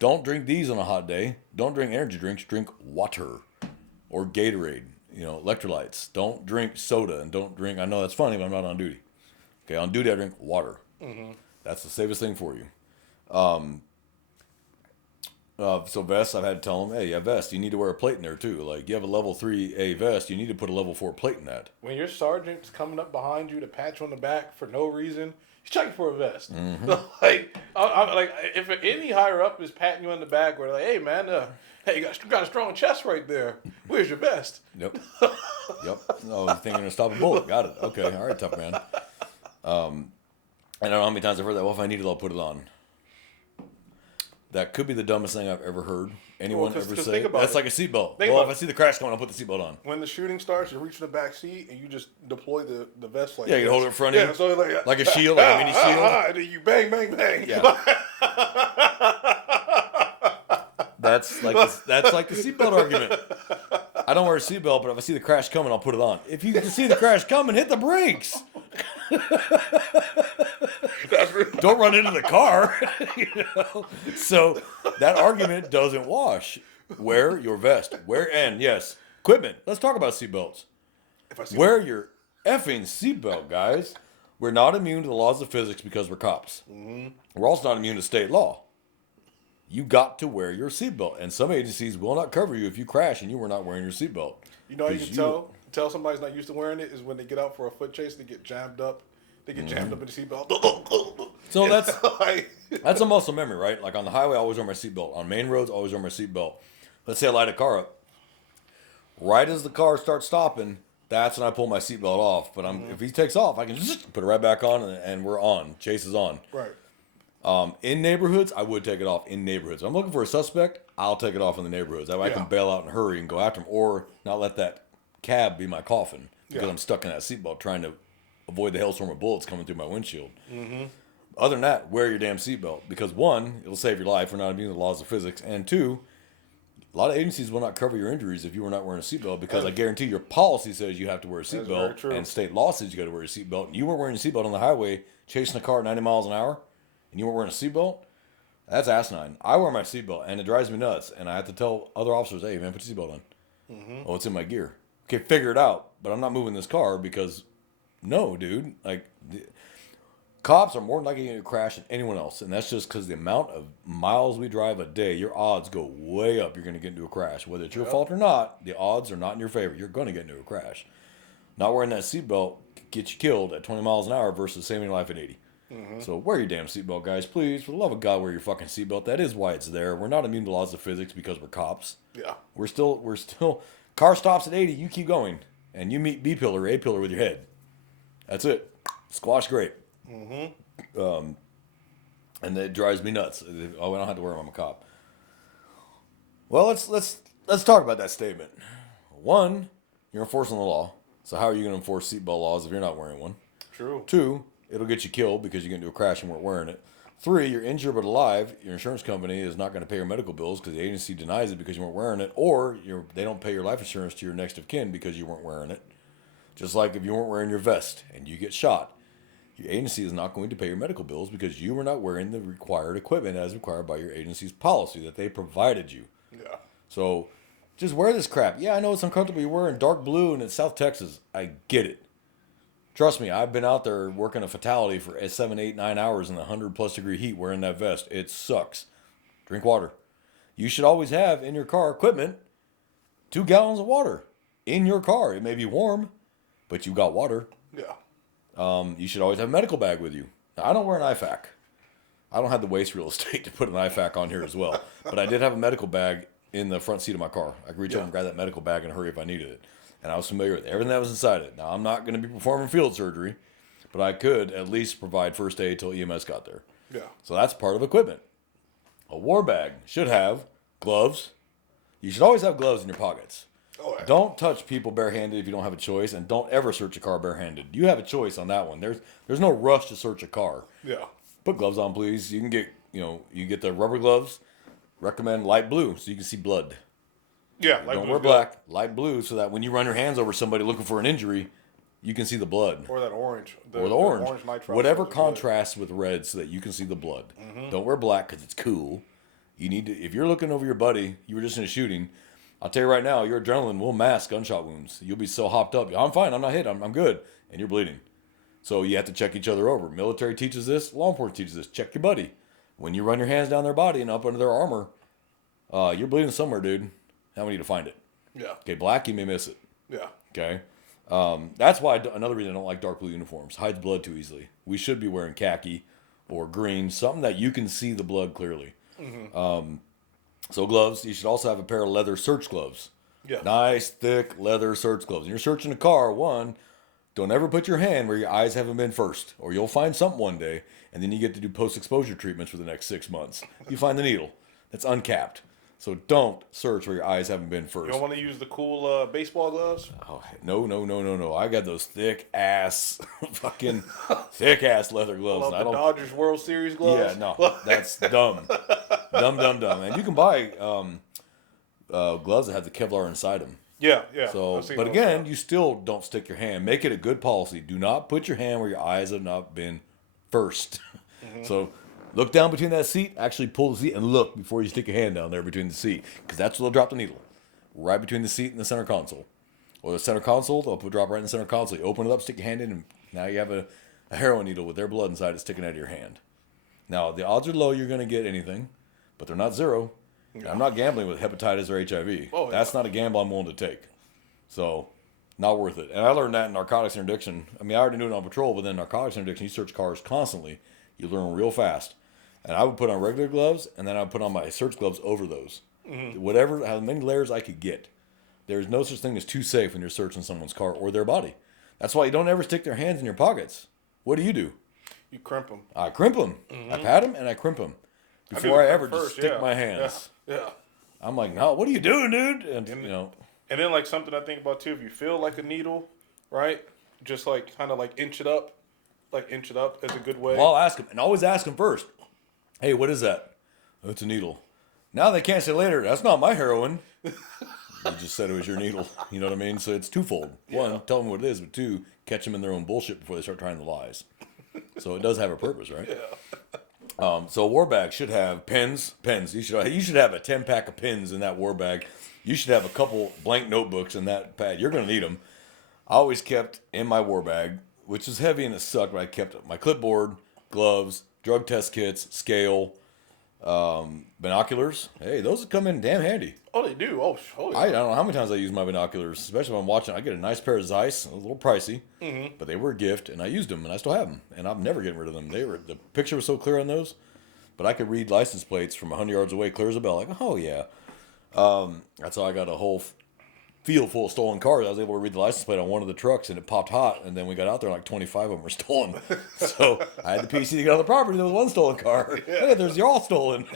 Don't drink these on a hot day. Don't drink energy drinks. Drink water or Gatorade. Electrolytes. Don't drink soda and don't drink. I know that's funny, but I'm not on duty. Okay, on duty I drink water. That's the safest thing for you. So vests, I've had to tell them, hey, vest, you need to wear a plate in there too. Like you have a level 3A vest, you need to put a level 4 plate in that. When your sergeant's coming up behind you to pat you on the back for no reason, he's checking for a vest. I'm like, if any higher up is patting you on the back, we're like, hey man, hey, you got a strong chest right there. Where's your vest? Yep. No, you think you're gonna stop a bullet? Got it. Okay, all right, tough man. I don't know how many times I've heard that. Well, if I need it, I'll put it on. That could be the dumbest thing I've ever heard anyone ever say. That's like a seatbelt. Well, if I see the crash coming, I'll put the seatbelt on. When the shooting starts, you reach in the back seat and you just deploy the vest like you can hold it in front of you. So like a shield, like a mini shield. And then you bang, bang, bang. Yeah. That's like the seatbelt argument. I don't wear a seatbelt, but if I see the crash coming, I'll put it on. If you can see the crash coming, hit the brakes. Don't run into the car. So that argument doesn't wash. Wear your vest. Yes, equipment. Let's talk about seatbelts. Wear your effing seatbelt, guys. We're not immune to the laws of physics because we're cops. We're also not immune to state law. You got to wear your seatbelt, and some agencies will not cover you if you crash and you were not wearing your seatbelt. You know how you can tell somebody's not used to wearing it is when they get out for a foot chase, they get jammed up. They get jammed up in the seatbelt. So that's a muscle memory, right? Like on the highway, I always wear my seatbelt. On main roads, I always wear my seatbelt. Let's say I light a car up. Right as the car starts stopping, that's when I pull my seatbelt off. But if he takes off, I can just put it right back on, and we're on. Chase is on. Right. In neighborhoods, I would take it off in neighborhoods. If I'm looking for a suspect, I'll take it off in the neighborhoods. That way I can bail out and hurry and go after him, or not let that cab be my coffin because I'm stuck in that seatbelt trying to avoid the hailstorm of bullets coming through my windshield. Other than that, wear your damn seatbelt because one, it'll save your life. We're not immune to the laws of physics, and two, a lot of agencies will not cover your injuries if you were not wearing a seatbelt because I guarantee your policy says you have to wear a seatbelt, and state law says you got to wear a seatbelt. And you weren't wearing a seatbelt on the highway chasing a car at 90 miles an hour, and you weren't wearing a seatbelt. That's asinine. I wear my seatbelt, and it drives me nuts. And I have to tell other officers, "Hey, man, put your seatbelt on." Oh, it's in my gear. Okay, figure it out. But I'm not moving this car because, no, dude. Like, cops are more likely to get in a crash than anyone else, and that's just because the amount of miles we drive a day, your odds go way up. You're going to get into a crash, whether it's your fault or not. The odds are not in your favor. You're going to get into a crash. Not wearing that seatbelt gets you killed at 20 miles an hour versus saving your life at 80. So wear your damn seatbelt, guys, please. For the love of God, wear your fucking seatbelt. That is why it's there. We're not immune to laws of physics because we're cops. Yeah. We're still. Car stops at 80. You keep going, and you meet B pillar or A pillar with your head. That's it. Squash grape. And it drives me nuts. Oh, I don't have to wear them. I'm a cop. Well, let's talk about that statement. One, you're enforcing the law. So how are you going to enforce seatbelt laws if you're not wearing one? True. Two, it'll get you killed because you get into a crash and weren't wearing it. Three, you're injured but alive. Your insurance company is not going to pay your medical bills because the agency denies it because you weren't wearing it, or they don't pay your life insurance to your next of kin because you weren't wearing it. Just like if you weren't wearing your vest and you get shot, your agency is not going to pay your medical bills because you were not wearing the required equipment as required by your agency's policy that they provided you. Yeah. So just wear this crap. Yeah, I know it's uncomfortable. You're wearing dark blue and it's South Texas. I get it. Trust me, I've been out there working a fatality for 7, 8, 9 hours in the 100+ degree heat wearing that vest. It sucks. Drink water. You should always have in your car equipment 2 gallons of water in your car. It may be warm, but you got water. Yeah. You should always have a medical bag with you. Now, I don't wear an IFAC. I don't have the waist real estate to put an IFAC on here as well. But I did have a medical bag in the front seat of my car. I could reach out and grab that medical bag in a hurry if I needed it. And I was familiar with everything that was inside it. Now, I'm not going to be performing field surgery, but I could at least provide first aid till EMS got there. Yeah. So that's part of equipment. A war bag should have gloves. You should always have gloves in your pockets. Oh, yeah. Don't touch people barehanded if you don't have a choice, and don't ever search a car barehanded. You have a choice on that one. There's no rush to search a car. Yeah. Put gloves on, please. You can get you get the rubber gloves. Recommend light blue so you can see blood. Yeah. Like Don't wear black. Light blue so that when you run your hands over somebody looking for an injury, you can see the blood. Or that orange. Or the orange. nitrile Whatever gloves are good. contrasts with red so that you can see the blood. Don't wear black because it's cool. You need to, if you're looking over your buddy, you were just in a shooting, I'll tell you right now, your adrenaline will mask gunshot wounds. You'll be so hopped up. I'm fine. I'm not hit. I'm good. And you're bleeding. So you have to check each other over. Military teaches this. Law enforcement teaches this. Check your buddy. When you run your hands down their body and up under their armor, you're bleeding somewhere, dude. Now we need to find it. Yeah. Okay, black, you may miss it. Yeah. Okay. That's why another reason I don't like dark blue uniforms. Hides blood too easily. We should be wearing khaki or green, something that you can see the blood clearly. So gloves. You should also have a pair of leather search gloves. Yeah. Nice, thick leather search gloves. When you're searching a car, don't ever put your hand where your eyes haven't been first, or you'll find something one day, and then you get to do post-exposure treatments for the next 6 months. You find the needle that's uncapped. So don't search where your eyes haven't been first. You don't want to use the cool baseball gloves? Oh, no. I got those thick ass leather gloves. Love the Dodgers World Series gloves? Yeah, no, that's dumb. Dumb. And you can buy gloves that have the Kevlar inside them. Yeah. So, but again, you still don't stick your hand. Make it a good policy. Do not put your hand where your eyes have not been first. So look down between that seat. Actually pull the seat and look before you stick your hand down there between the seat. Because that's where they'll drop the needle. Right between the seat and the center console. Or the center console, they'll drop right in the center console. You open it up, stick your hand in, and now you have a heroin needle with their blood inside it sticking out of your hand. Now, the odds are low you're going to get anything, but they're not zero. Yeah. I'm not gambling with hepatitis or HIV. Oh, yeah. That's not a gamble I'm willing to take. So, not worth it. And I learned that in narcotics interdiction. I mean, I already knew it on patrol, but then narcotics interdiction, you search cars constantly. You learn real fast. And I would put on regular gloves, and then I would put on my search gloves over those. Whatever, how many layers I could get. There's no such thing as too safe when you're searching someone's car or their body. That's why you don't ever stick their hands in your pockets. What do? You crimp them. I crimp them. I pat them and I crimp them before I ever just stick my hands. Yeah. I'm like, no, what are you doing, dude? And And then like something I think about too, if you feel like a needle, right? Just like kind of like inch it up is a good way. Well, I'll ask them, and always ask them first. Hey, what is that? Oh, it's a needle. Now they can't say later, that's not my heroin. You just said it was your needle. You know what I mean? So it's twofold. One, tell them what it is, but two, catch them in their own bullshit before they start trying the lies. So it does have a purpose, right? Yeah. So a war bag should have pens. You should have a 10-pack of pens in that war bag. You should have a couple blank notebooks in that pad. You're going to need them. I always kept in my war bag, which is heavy and it sucked, but I kept my clipboard, gloves, drug test kits, scale, binoculars. Hey, those would come in damn handy. Oh, they do. Oh, yeah. I don't know how many times I use my binoculars, especially when I'm watching. I get a nice pair of Zeiss, a little pricey, but they were a gift, and I used them, and I still have them, and I'm never getting rid of them. The picture was so clear on those, but I could read license plates from 100 yards away, clear as a bell. Like, oh yeah, that's how I got a whole field full of stolen cars. I was able to read the license plate on one of the trucks, and it popped hot. And then we got out there, like 25 of them were stolen. So I had the PC to get on the property. There was one stolen car. Hey, you're all stolen.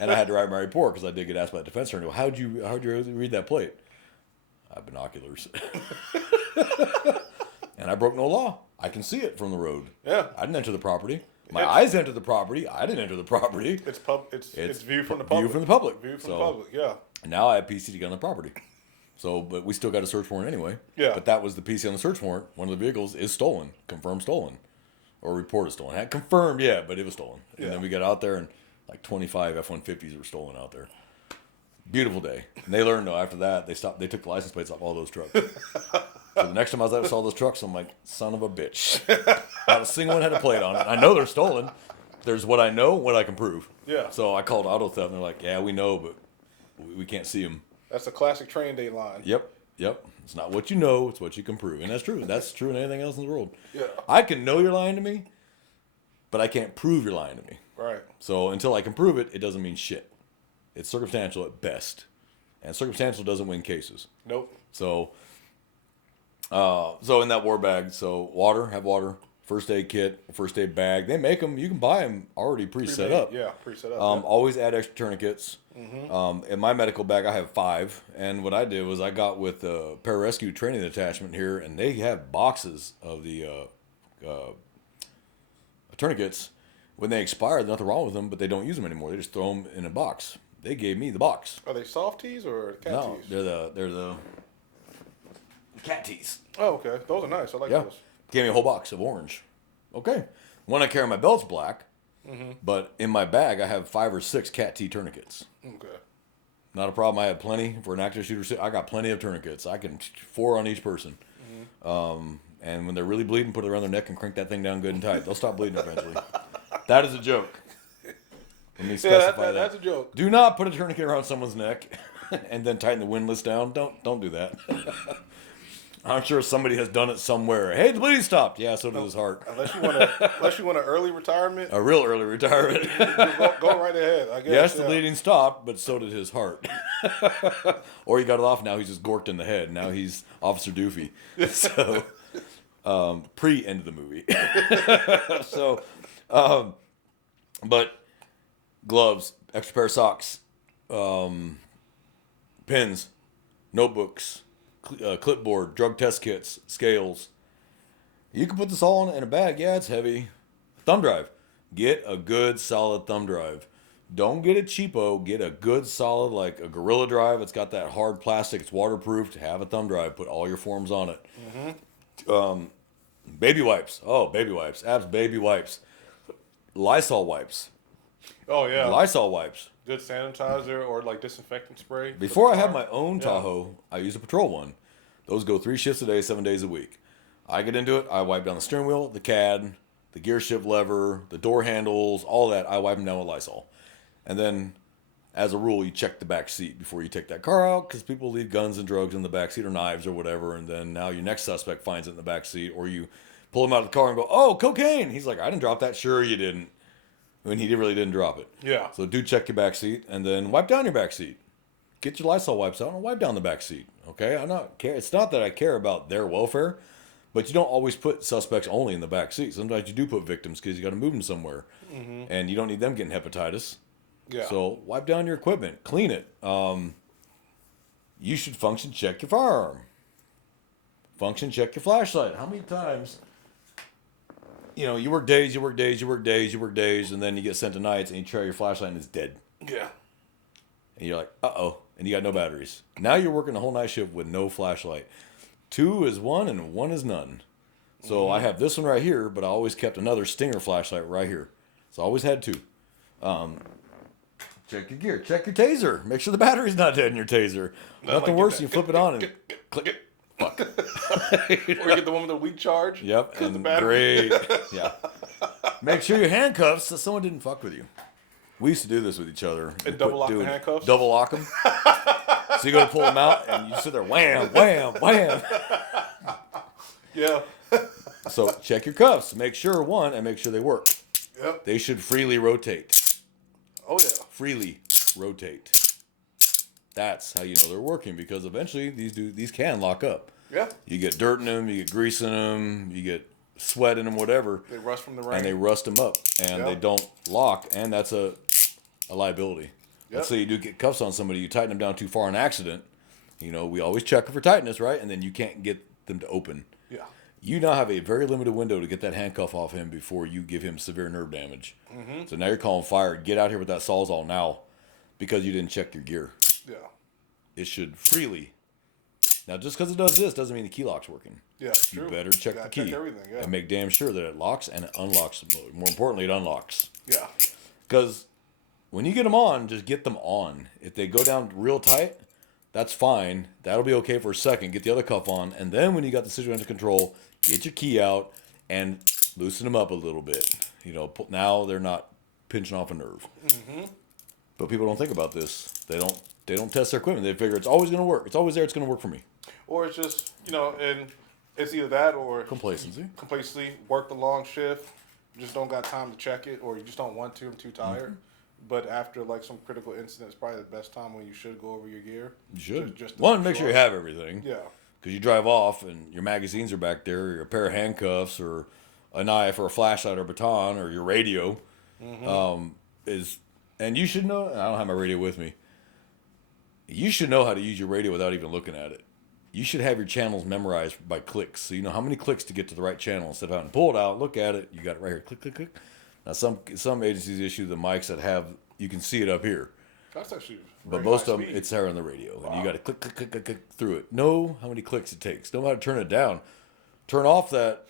And I had to write my report because I did get asked by the defense attorney, well, how'd you read that plate? I have binoculars. And I broke no law. I can see it from the road. Yeah. I didn't enter the property. My eyes entered the property. I didn't enter the property. It's view from the public. View from the public. View from the public. Yeah. And now I have PC to get on the property. So, but we still got a search warrant anyway. Yeah. But that was the PC on the search warrant. One of the vehicles is stolen, confirmed stolen, or reported stolen. Had confirmed, yeah, but it was stolen. And then we got out there, and like 25 F-150s were stolen out there. Beautiful day. And they learned though after that they took the license plates off all those trucks. So the next time I was out and saw those trucks, I'm like, son of a bitch. Not a single one had a plate on it. I know they're stolen. There's what I know, what I can prove. Yeah. So I called auto theft, and they're like, yeah, we know, but we can't see them. That's a classic train day line. Yep. It's not what you know, it's what you can prove. And that's true. That's true in anything else in the world. Yeah. I can know you're lying to me, but I can't prove you're lying to me. Right. So until I can prove it, it doesn't mean shit. It's circumstantial at best. And circumstantial doesn't win cases. Nope. So in that war bag, have water, first aid kit, first aid bag. They make them, you can buy them already pre-set up. Yeah, pre-set up. Always add extra tourniquets. In my medical bag, I have 5, and what I did was I got with the pararescue training attachment here, and they have boxes of the tourniquets. When they expire, there's nothing wrong with them, but they don't use them anymore. They just throw them in a box. They gave me the box. Are they soft tees or cat No, tees? they're the cat tees. Oh, okay. Those are nice. I like Yeah, those. gave me a whole box of orange. Okay, one I carry in my belt's black, but in my bag I have 5 or 6 cat tee tourniquets. Okay. Not a problem. I have plenty for an active shooter. I got plenty of tourniquets. I can 4 on each person. And when they're really bleeding, put it around their neck and crank that thing down good and tight. They'll stop bleeding eventually. That is a joke. Let me specify that's a joke. Do not put a tourniquet around someone's neck and then tighten the windlass down. Don't do that. I'm sure somebody has done it somewhere. Hey, the bleeding stopped. Yeah, so did his heart. Unless you want an early retirement, A real early retirement. go right ahead. I guess. Yes, the bleeding stopped, but so did his heart. Or he got it off. Now he's just gorked in the head. Now he's Officer Doofy. So, pre-end of the movie. So, but gloves, extra pair of socks, pens, notebooks, clipboard, drug test kits, scales. You can put this all in a bag. Yeah, it's heavy. Thumb drive. Get a good, solid thumb drive. Don't get a cheapo. Get a good, solid, like a Gorilla Drive. It's got that hard plastic. It's waterproof. Have a thumb drive. Put all your forms on it. Baby wipes. Oh, baby wipes. Abs baby wipes. Lysol wipes. Oh yeah. Lysol wipes. Good sanitizer or like disinfectant spray. for Before the I have car. my own Tahoe, I use a patrol one. Those go 3 shifts a day, 7 days a week. I get into it. I wipe down the steering wheel, the CAD, the gear shift lever, the door handles, all that. I wipe them down with Lysol. And then, as a rule, you check the back seat before you take that car out because people leave guns and drugs in the back seat or knives or whatever. And then now your next suspect finds it in the back seat, or you pull him out of the car and go, "Oh, cocaine!" He's like, "I didn't drop that." Sure, you didn't. When he really didn't drop it. Yeah. So do check your back seat and then wipe down your back seat. Get your Lysol wipes out and wipe down the back seat. Okay, I'm not care. It's not that I care about their welfare, but you don't always put suspects only in the back seat. Sometimes you do put victims because you got to move them somewhere, and you don't need them getting hepatitis. Yeah. So wipe down your equipment, clean it. You should function check your firearm. Function check your flashlight. How many times? You know, you work days, and then you get sent to nights, and you try your flashlight and it's dead. Yeah. And you're like, uh-oh, and you got no batteries. Now you're working the whole night shift with no flashlight. 2 is 1 and 1 is none. So I have this one right here, but I always kept another Stinger flashlight right here. So I always had 2. Check your gear. Check your taser. Make sure the battery's not dead in your taser. Nothing worse than you flip it on and click. Fuck. Or you get the one with the weak charge. Yep. The And battery. great. Yeah. Make sure your handcuffs so someone didn't fuck with you. We used to do this with each other. And double lock the handcuffs? Double lock them. So you go to pull them out and you sit there, wham, wham, wham. Yeah. So check your cuffs. Make sure they work. Yep. They should freely rotate. Oh yeah. Freely rotate. That's how you know they're working because eventually these can lock up. Yeah. You get dirt in them, you get grease in them, you get sweat in them, whatever. They rust from the rain. And they rust them up and they don't lock, and that's a liability. Let's say you do get cuffs on somebody, you tighten them down too far in an accident. You know, we always check for tightness, right? And then you can't get them to open. Yeah. You now have a very limited window to get that handcuff off him before you give him severe nerve damage. So now you're calling fire. Get out here with that Sawzall now because you didn't check your gear. Yeah. It should freely. Now, just because it does this doesn't mean the key lock's working. Yeah. It's You true. better check the Gotta key check everything. Yeah. and make damn sure that it locks and it unlocks. More importantly, it unlocks. Yeah. Because when you get them on, just get them on. If they go down real tight, that's fine. That'll be okay for a second. Get the other cuff on. And then when you got the situation under control, get your key out and loosen them up a little bit. You know, now they're not pinching off a nerve. But people don't think about this. They don't test their equipment. They figure it's always going to work. It's always there. It's going to work for me. Or it's just, and it's either that or Complacency. work the long shift, you just don't got time to check it, or you just don't want to, I'm too tired. But after like some critical incident, it's probably the best time when you should go over your gear. You should. Just to One, make make sure you have everything. Yeah. Because you drive off and your magazines are back there, or a pair of handcuffs, or a knife, or a flashlight, or a baton, or your radio and you should know. I don't have my radio with me, You should know how to use your radio without even looking at it. You should have your channels memorized by clicks, so you know how many clicks to get to the right channel. Instead of having to pull it out, look at it, you got it right here, click, click, click. Now some agencies issue the mics that have you can see it up here, That's actually. but very most high of them speed. it's there on the radio, and you Wow. got to click, click, click, click, click through it. Know how many clicks it takes. Know how to turn it down. Turn off that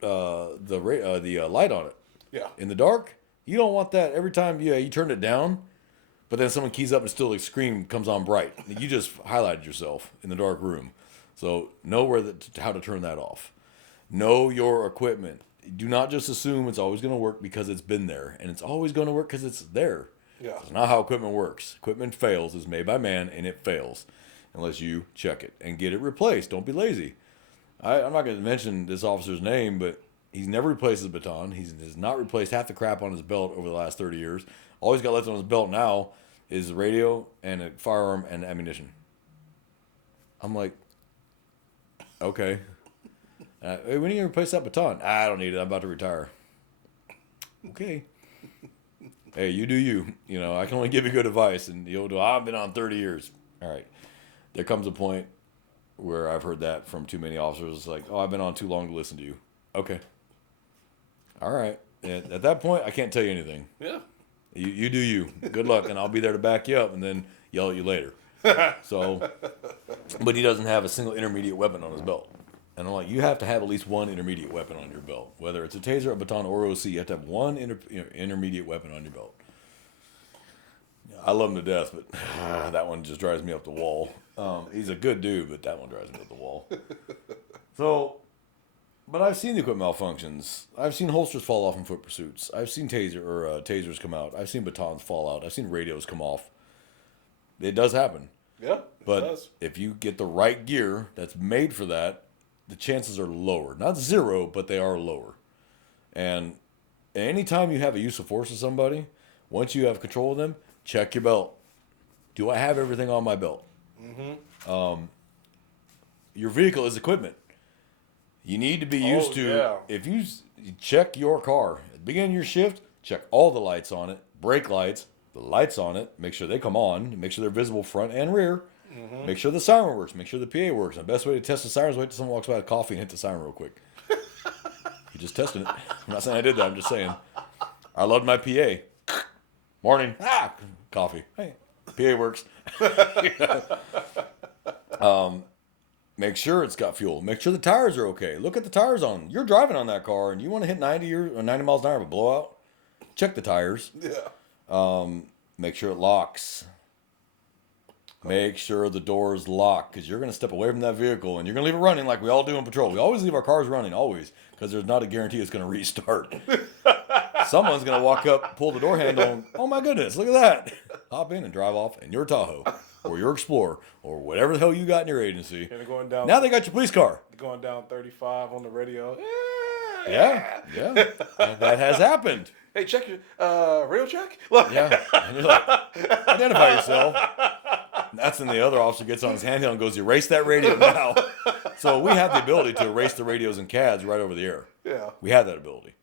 the light on it Yeah. in the dark. You don't want that every time. Yeah, you turn it down. But then someone keys up and still the screen comes on bright. You just highlighted yourself in the dark room. So know how to turn that off. Know your equipment. Do not just assume it's always going to work because it's been there. And it's always going to work because it's there. Yeah. That's not how equipment works. Equipment fails. It's made by man and it fails. Unless you check it and get it replaced. Don't be lazy. I'm not going to mention this officer's name, but he's never replaced his baton. He has not replaced half the crap on his belt over the last 30 years. All he's got left on his belt now is a radio and a firearm and ammunition. I'm like, okay. Hey, when are you going to replace that baton? I don't need it. I'm about to retire. Okay. Hey, you do you. You know, I can only give you good advice. And you'll do, I've been on 30 years. All right. There comes a point where I've heard that from too many officers. It's like, oh, I've been on too long to listen to you. Okay. All right. And at that point, I can't tell you anything. Yeah. You do you. Good luck, and I'll be there to back you up and then yell at you later. So, but he doesn't have a single intermediate weapon on his belt. And I'm like, you have to have at least one intermediate weapon on your belt. Whether it's a taser, a baton, or OC, you have to have one intermediate weapon on your belt. I love him to death, but that one just drives me up the wall. He's a good dude, but that one drives me up the wall. So, but I've seen the equipment malfunctions. I've seen holsters fall off in foot pursuits. I've seen tasers come out. I've seen batons fall out. I've seen radios come off. It does happen. Yeah. It But does. if you get the right gear that's made for that, the chances are lower. Not zero, but they are lower. And anytime you have a use of force with somebody, once you have control of them, check your belt. Do I have everything on my belt? Mm-hmm. Your vehicle is equipment. You need to be used to, yeah. if you check your car at the beginning of your shift, check all the lights on it, brake lights, the lights on it, make sure they come on, make sure they're visible front and rear, make sure the siren works, make sure the PA works. And the best way to test the siren is wait till someone walks by with coffee and hit the siren real quick. You're just testing it. I'm not saying I did that, I'm just saying. I loved my PA. Morning. Coffee. Hey, PA works. Make sure it's got fuel. Make sure the tires are okay. Look at the tires on. You're driving on that car and you want to hit 90 miles an hour of a blowout. Check the tires. Yeah. Make sure it locks. Make sure the doors lock because you're going to step away from that vehicle and you're going to leave it running like we all do in patrol. We always leave our cars running, always, because there's not a guarantee it's going to restart. Someone's going to walk up, pull the door handle, and, oh my goodness, look at that. Hop in and drive off in your Tahoe or your Explorer or whatever the hell you got in your agency. And they're going down. Now they got your police car. Going down 35 on the radio. Yeah. That has happened. Hey, check your radio check. Look. Yeah. And you're like, identify yourself. That's when the other officer gets on his handheld and goes, erase that radio now. So we have the ability to erase the radios and CADs right over the air. Yeah. We have that ability.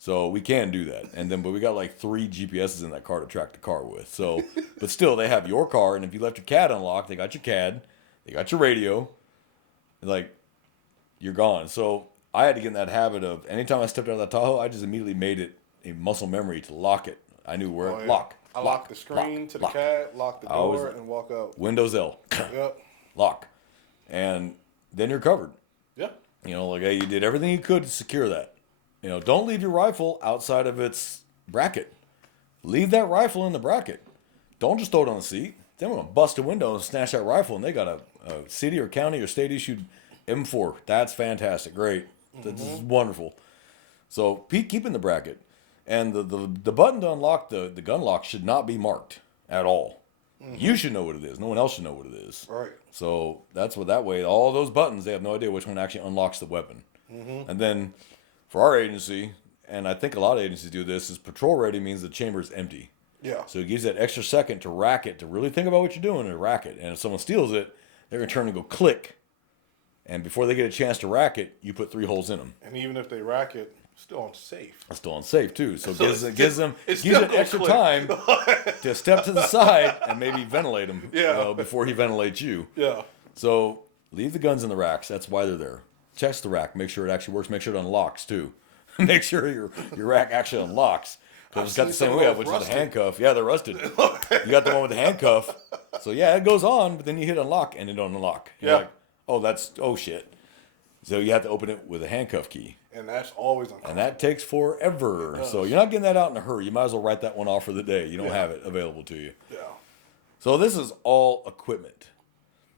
So we can do that. But we got like 3 GPSs in that car to track the car with. So, but still, they have your car. And if you left your CAD unlocked, they got your CAD. They got your radio. Like, you're gone. So I had to get in that habit of anytime I stepped out of that Tahoe, I just immediately made it a muscle memory to lock it. I knew where Oh, yeah. lock. I lock the screen to the CAD, lock the always- door, and walk out. Windows L. Yep. Lock. And then you're covered. Yeah. You know, like, hey, you did everything you could to secure that. You know, don't leave your rifle outside of its bracket. Leave that rifle in the bracket. Don't just throw it on the seat. Then we're going to bust a window and snatch that rifle, and they got a city or county or state issued M4. That's fantastic. Great. This is wonderful. So keep in the bracket. And the button to unlock the gun lock should not be marked at all. You should know what it is. No one else should know what it is. Right. So that way, all those buttons, they have no idea which one actually unlocks the weapon. And then for our agency, and I think a lot of agencies do this, is patrol ready means the chamber is empty. Yeah. So it gives that extra second to rack it, to really think about what you're doing and rack it. And if someone steals it, they're going to turn and go click. And before they get a chance to rack it, you put 3 holes in them. And even if they rack it, Still unsafe. It's still unsafe too. So, So gives them extra time to step to the side and maybe ventilate him. Yeah. Before he ventilates you. Yeah. So leave the guns in the racks. That's why they're there. Check the rack. Make sure it actually works. Make sure it unlocks too. Make sure your rack actually unlocks. Because it's got the same way up, which is the handcuff. Yeah, they're rusted. You got the one with the handcuff. So yeah, it goes on, but then you hit unlock and it don't unlock. You're like, oh shit. So you have to open it with a handcuff key. And that's always uncomfortable. And that takes forever. So you're not getting that out in a hurry. You might as well write that one off for the day. You don't have it available to you. Yeah. So this is all equipment.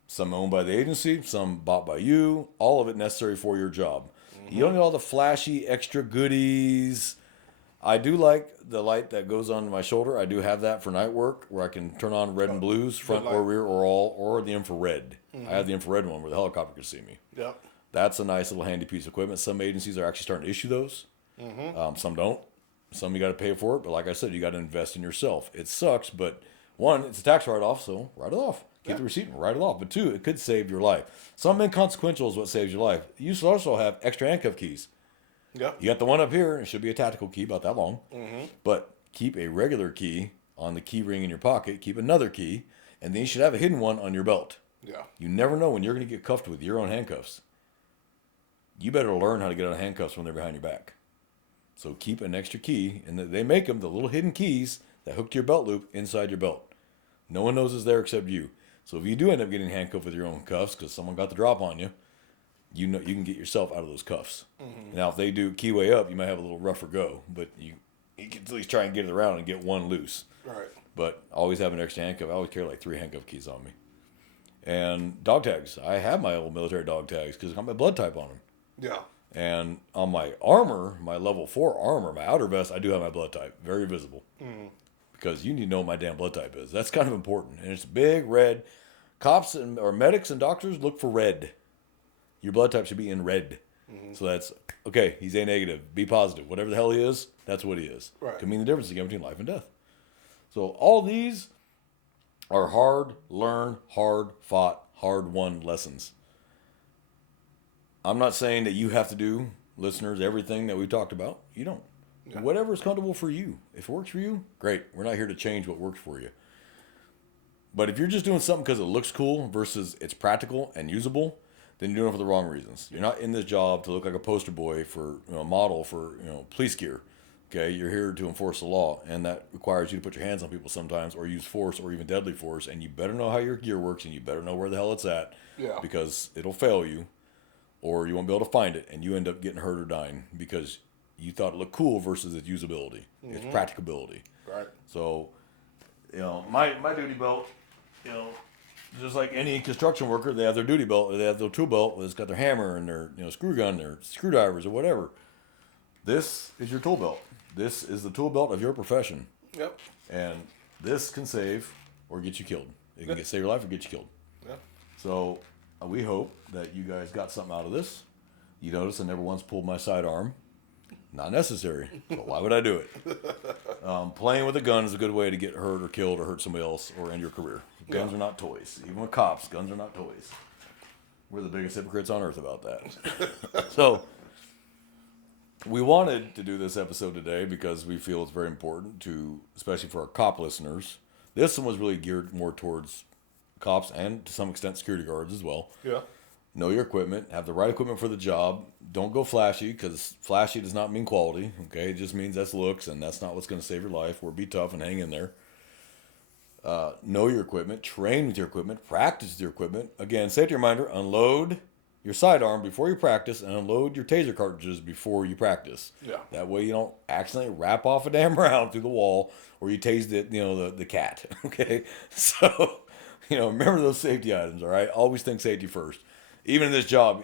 Some owned by the agency, some bought by you, all of it necessary for your job. Mm-hmm. You don't need all the flashy extra goodies. I do like the light that goes on my shoulder. I do have that for night work where I can turn on red and blues, front or rear or all, or the infrared. Mm-hmm. I have the infrared one where the helicopter can see me. Yep. That's a nice little handy piece of equipment. Some agencies are actually starting to issue those. Mm-hmm. Some don't. Some you got to pay for it. But like I said, you got to invest in yourself. It sucks, but one, it's a tax write-off, so write it off. Get the receipt and write it off. But two, it could save your life. Something inconsequential is what saves your life. You should also have extra handcuff keys. Yeah. You got the one up here. It should be a tactical key about that long. Mm-hmm. But keep a regular key on the key ring in your pocket. Keep another key. And then you should have a hidden one on your belt. Yeah. You never know when you're going to get cuffed with your own handcuffs. You better learn how to get out of handcuffs when they're behind your back. So keep an extra key. And they make them, the little hidden keys that hook to your belt loop inside your belt. No one knows it's there except you. So if you do end up getting handcuffed with your own cuffs because someone got the drop on you, you know you can get yourself out of those cuffs. Mm-hmm. Now, if they do keyway up, you might have a little rougher go, but you can at least try and get it around and get one loose. Right. But always have an extra handcuff. I always carry like 3 handcuff keys on me. And dog tags. I have my old military dog tags because I got my blood type on them. Yeah. And on my armor, my level 4 armor, my outer vest, I do have my blood type. Very visible. Mm-hmm. Because you need to know what my damn blood type is. That's kind of important. And it's big, red. Cops or medics and doctors look for red. Your blood type should be in red. Mm-hmm. So that's, okay, he's A negative, B positive. Whatever the hell he is, that's what he is. Right. Can mean the difference again between life and death. So all these are hard learned, hard fought, hard won lessons. I'm not saying that you have to do, listeners, everything that we've talked about. You don't. Yeah. Whatever is comfortable for you. If it works for you, great. We're not here to change what works for you. But if you're just doing something because it looks cool versus it's practical and usable, then you're doing it for the wrong reasons. You're not in this job to look like a poster boy for, a model for, police gear. Okay, you're here to enforce the law, and that requires you to put your hands on people sometimes, or use force, or even deadly force. And you better know how your gear works, and you better know where the hell it's at, because it'll fail you, or you won't be able to find it, and you end up getting hurt or dying because you thought it looked cool versus its usability, its practicability. Right. So, my duty belt, just like any construction worker, they have their duty belt, they have their tool belt, it's got their hammer and their screw gun, their screwdrivers or whatever. This is your tool belt. This is the tool belt of your profession. Yep. And this can save or get you killed. It can save your life or get you killed. Yeah. So we hope that you guys got something out of this. You notice I never once pulled my sidearm. Not necessary. So why would I do it? Playing with a gun is a good way to get hurt or killed or hurt somebody else or end your career. Guns are not toys. Even with cops, guns are not toys. We're the biggest hypocrites on earth about that. So we wanted to do this episode today because we feel it's very important to, especially for our cop listeners. This one was really geared more towards cops and to some extent security guards as well. Yeah. Know your equipment. Have the right equipment for the job. Don't go flashy because flashy does not mean quality. Okay, it just means that's looks, and that's not what's going to save your life. Or be tough and hang in there. Know your equipment. Train with your equipment. Practice with your equipment. Again, safety reminder: unload your sidearm before you practice, and unload your taser cartridges before you practice. Yeah. That way you don't accidentally wrap off a damn round through the wall, or you tase the cat. Okay, so remember those safety items. All right, always think safety first. Even in this job,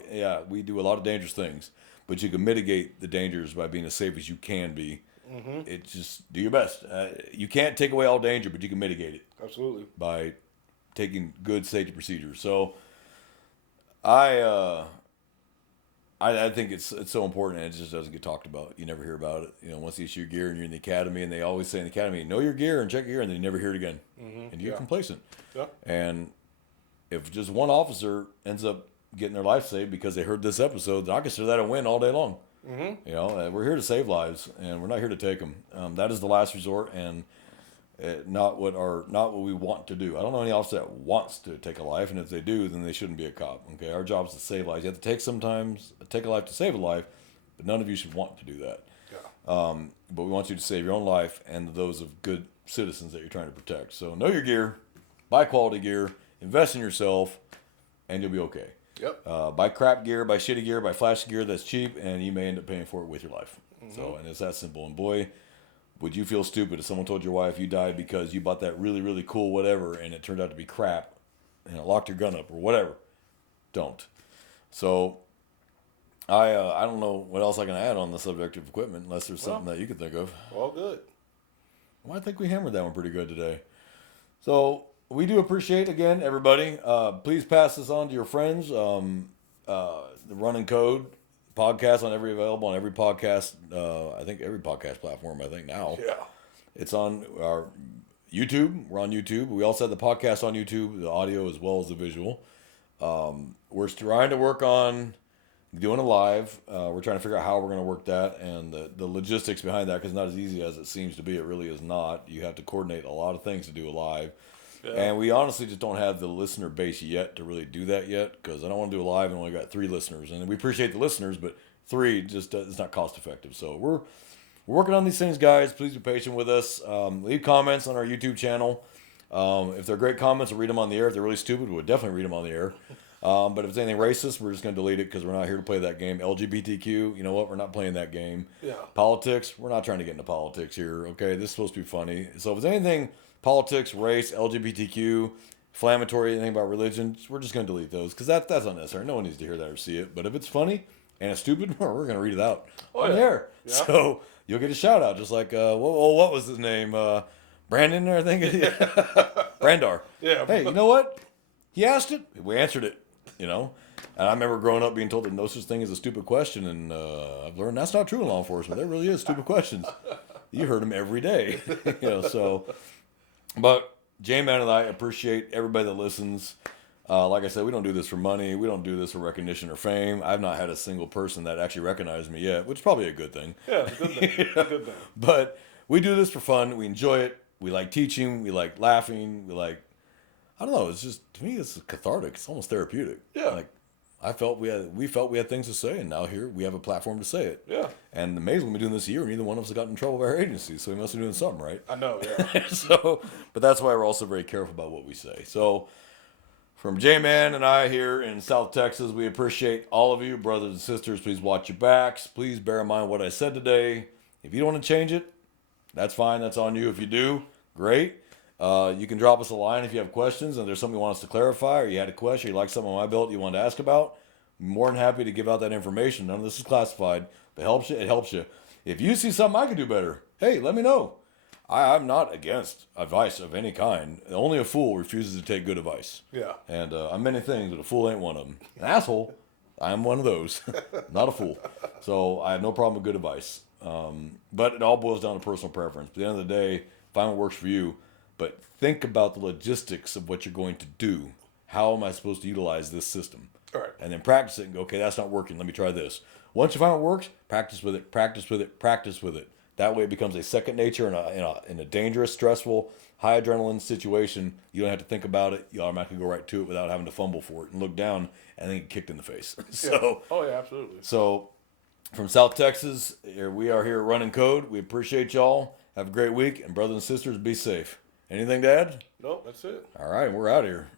we do a lot of dangerous things, but you can mitigate the dangers by being as safe as you can be. Mm-hmm. It's just do your best. You can't take away all danger, but you can mitigate it. Absolutely. By taking good safety procedures. So I think it's so important, and it just doesn't get talked about. You never hear about it. Once you issue your gear and you're in the academy, and they always say in the academy, know your gear and check your gear, and then you never hear it again. Mm-hmm. And you get complacent. Yeah. And if just one officer ends up getting their life saved because they heard this episode, I consider that a win all day long. You know, we're here to save lives, and we're not here to take them. That is the last resort, and not what we want to do. I don't know any officer that wants to take a life, and if they do, then they shouldn't be a cop. Okay, our job is to save lives. You have to take a life to save a life, but none of you should want to do that. Yeah. But we want you to save your own life and those of good citizens that you're trying to protect. So know your gear, buy quality gear, invest in yourself, and you'll be okay. Yep. Buy crap gear, buy shitty gear, buy flashy gear that's cheap, and you may end up paying for it with your life. So, and it's that simple. And boy, would you feel stupid if someone told your wife you died because you bought that really, really cool whatever, and it turned out to be crap, and it locked your gun up or whatever. Don't. So, I don't know what else I can add on the subject of equipment, unless there's something that you could think of. All good. Well, I think we hammered that one pretty good today. So we do appreciate, again, everybody. Please pass this on to your friends. The Running Code podcast available on every podcast. I think every podcast platform. I think now. Yeah. It's on our YouTube. We're on YouTube. We also have the podcast on YouTube, the audio as well as the visual. We're trying to work on doing a live. We're trying to figure out how we're going to work that and the logistics behind that, because it's not as easy as it seems to be. It really is not. You have to coordinate a lot of things to do a live. Yeah. And we honestly just don't have the listener base yet to really do that yet, because I don't want to do a live and only got 3 listeners. And we appreciate the listeners, but 3 just it's not cost effective. So we're working on these things, guys. Please be patient with us. Leave comments on our YouTube channel. If they're great comments, we'll read them on the air. If they're really stupid, we'll definitely read them on the air. But if it's anything racist, we're just going to delete it, because we're not here to play that game. LGBTQ, you know what? We're not playing that game. Yeah. Politics, we're not trying to get into politics here, okay? This is supposed to be funny. So if it's anything politics, race, LGBTQ, inflammatory, anything about religion, we're just going to delete those, because that's unnecessary. No one needs to hear that or see it. But if it's funny and it's stupid, we're going to read it out on the air. Yeah. So you'll get a shout out, just like, what was his name? Brandon, I think? Brandar. Yeah. Hey, you know what? He asked it. We answered it. You know, and I remember growing up being told that no such thing as a stupid question, and I've learned that's not true in law enforcement. There really is stupid questions. You heard them every day, you know. So, but J-Man and I appreciate everybody that listens. Like I said, we don't do this for money. We don't do this for recognition or fame. I've not had a single person that actually recognized me yet, which is probably a good thing. Yeah, it's a good thing. It's a good thing. But we do this for fun. We enjoy it. We like teaching. We like laughing. We like, I don't know. It's just, to me, it's cathartic. It's almost therapeutic. Yeah. Like, we felt we had things to say, and now here we have a platform to say it. Yeah. And amazingly, we've been doing this a year, and neither one of us has gotten in trouble by our agency, so we must be doing something right. I know, yeah. So, but that's why we're also very careful about what we say. So, from J-Man and I here in South Texas, we appreciate all of you, brothers and sisters. Please watch your backs. Please bear in mind what I said today. If you don't want to change it, that's fine. That's on you. If you do, great. You can drop us a line if you have questions and there's something you want us to clarify, or you had a question, or you like something on my belt you wanted to ask about. I'm more than happy to give out that information. None of this is classified. If it helps you, it helps you. If you see something I could do better, hey, let me know. I'm not against advice of any kind. Only a fool refuses to take good advice. Yeah. And I'm many things, but a fool ain't one of them. An asshole, I'm one of those. Not a fool. So I have no problem with good advice. But it all boils down to personal preference. At the end of the day, find what works for you. But think about the logistics of what you're going to do. How am I supposed to utilize this system? All right. And then practice it and go, okay, that's not working. Let me try this. Once you find what works, practice with it, practice with it, practice with it. That way it becomes a second nature in a dangerous, stressful, high adrenaline situation. You don't have to think about it. You automatically go right to it without having to fumble for it and look down and then get kicked in the face. So, oh, yeah, absolutely. So from South Texas, we are here at Running Code. We appreciate y'all. Have a great week. And brothers and sisters, be safe. Anything to add? Nope, that's it. All right, we're out of here.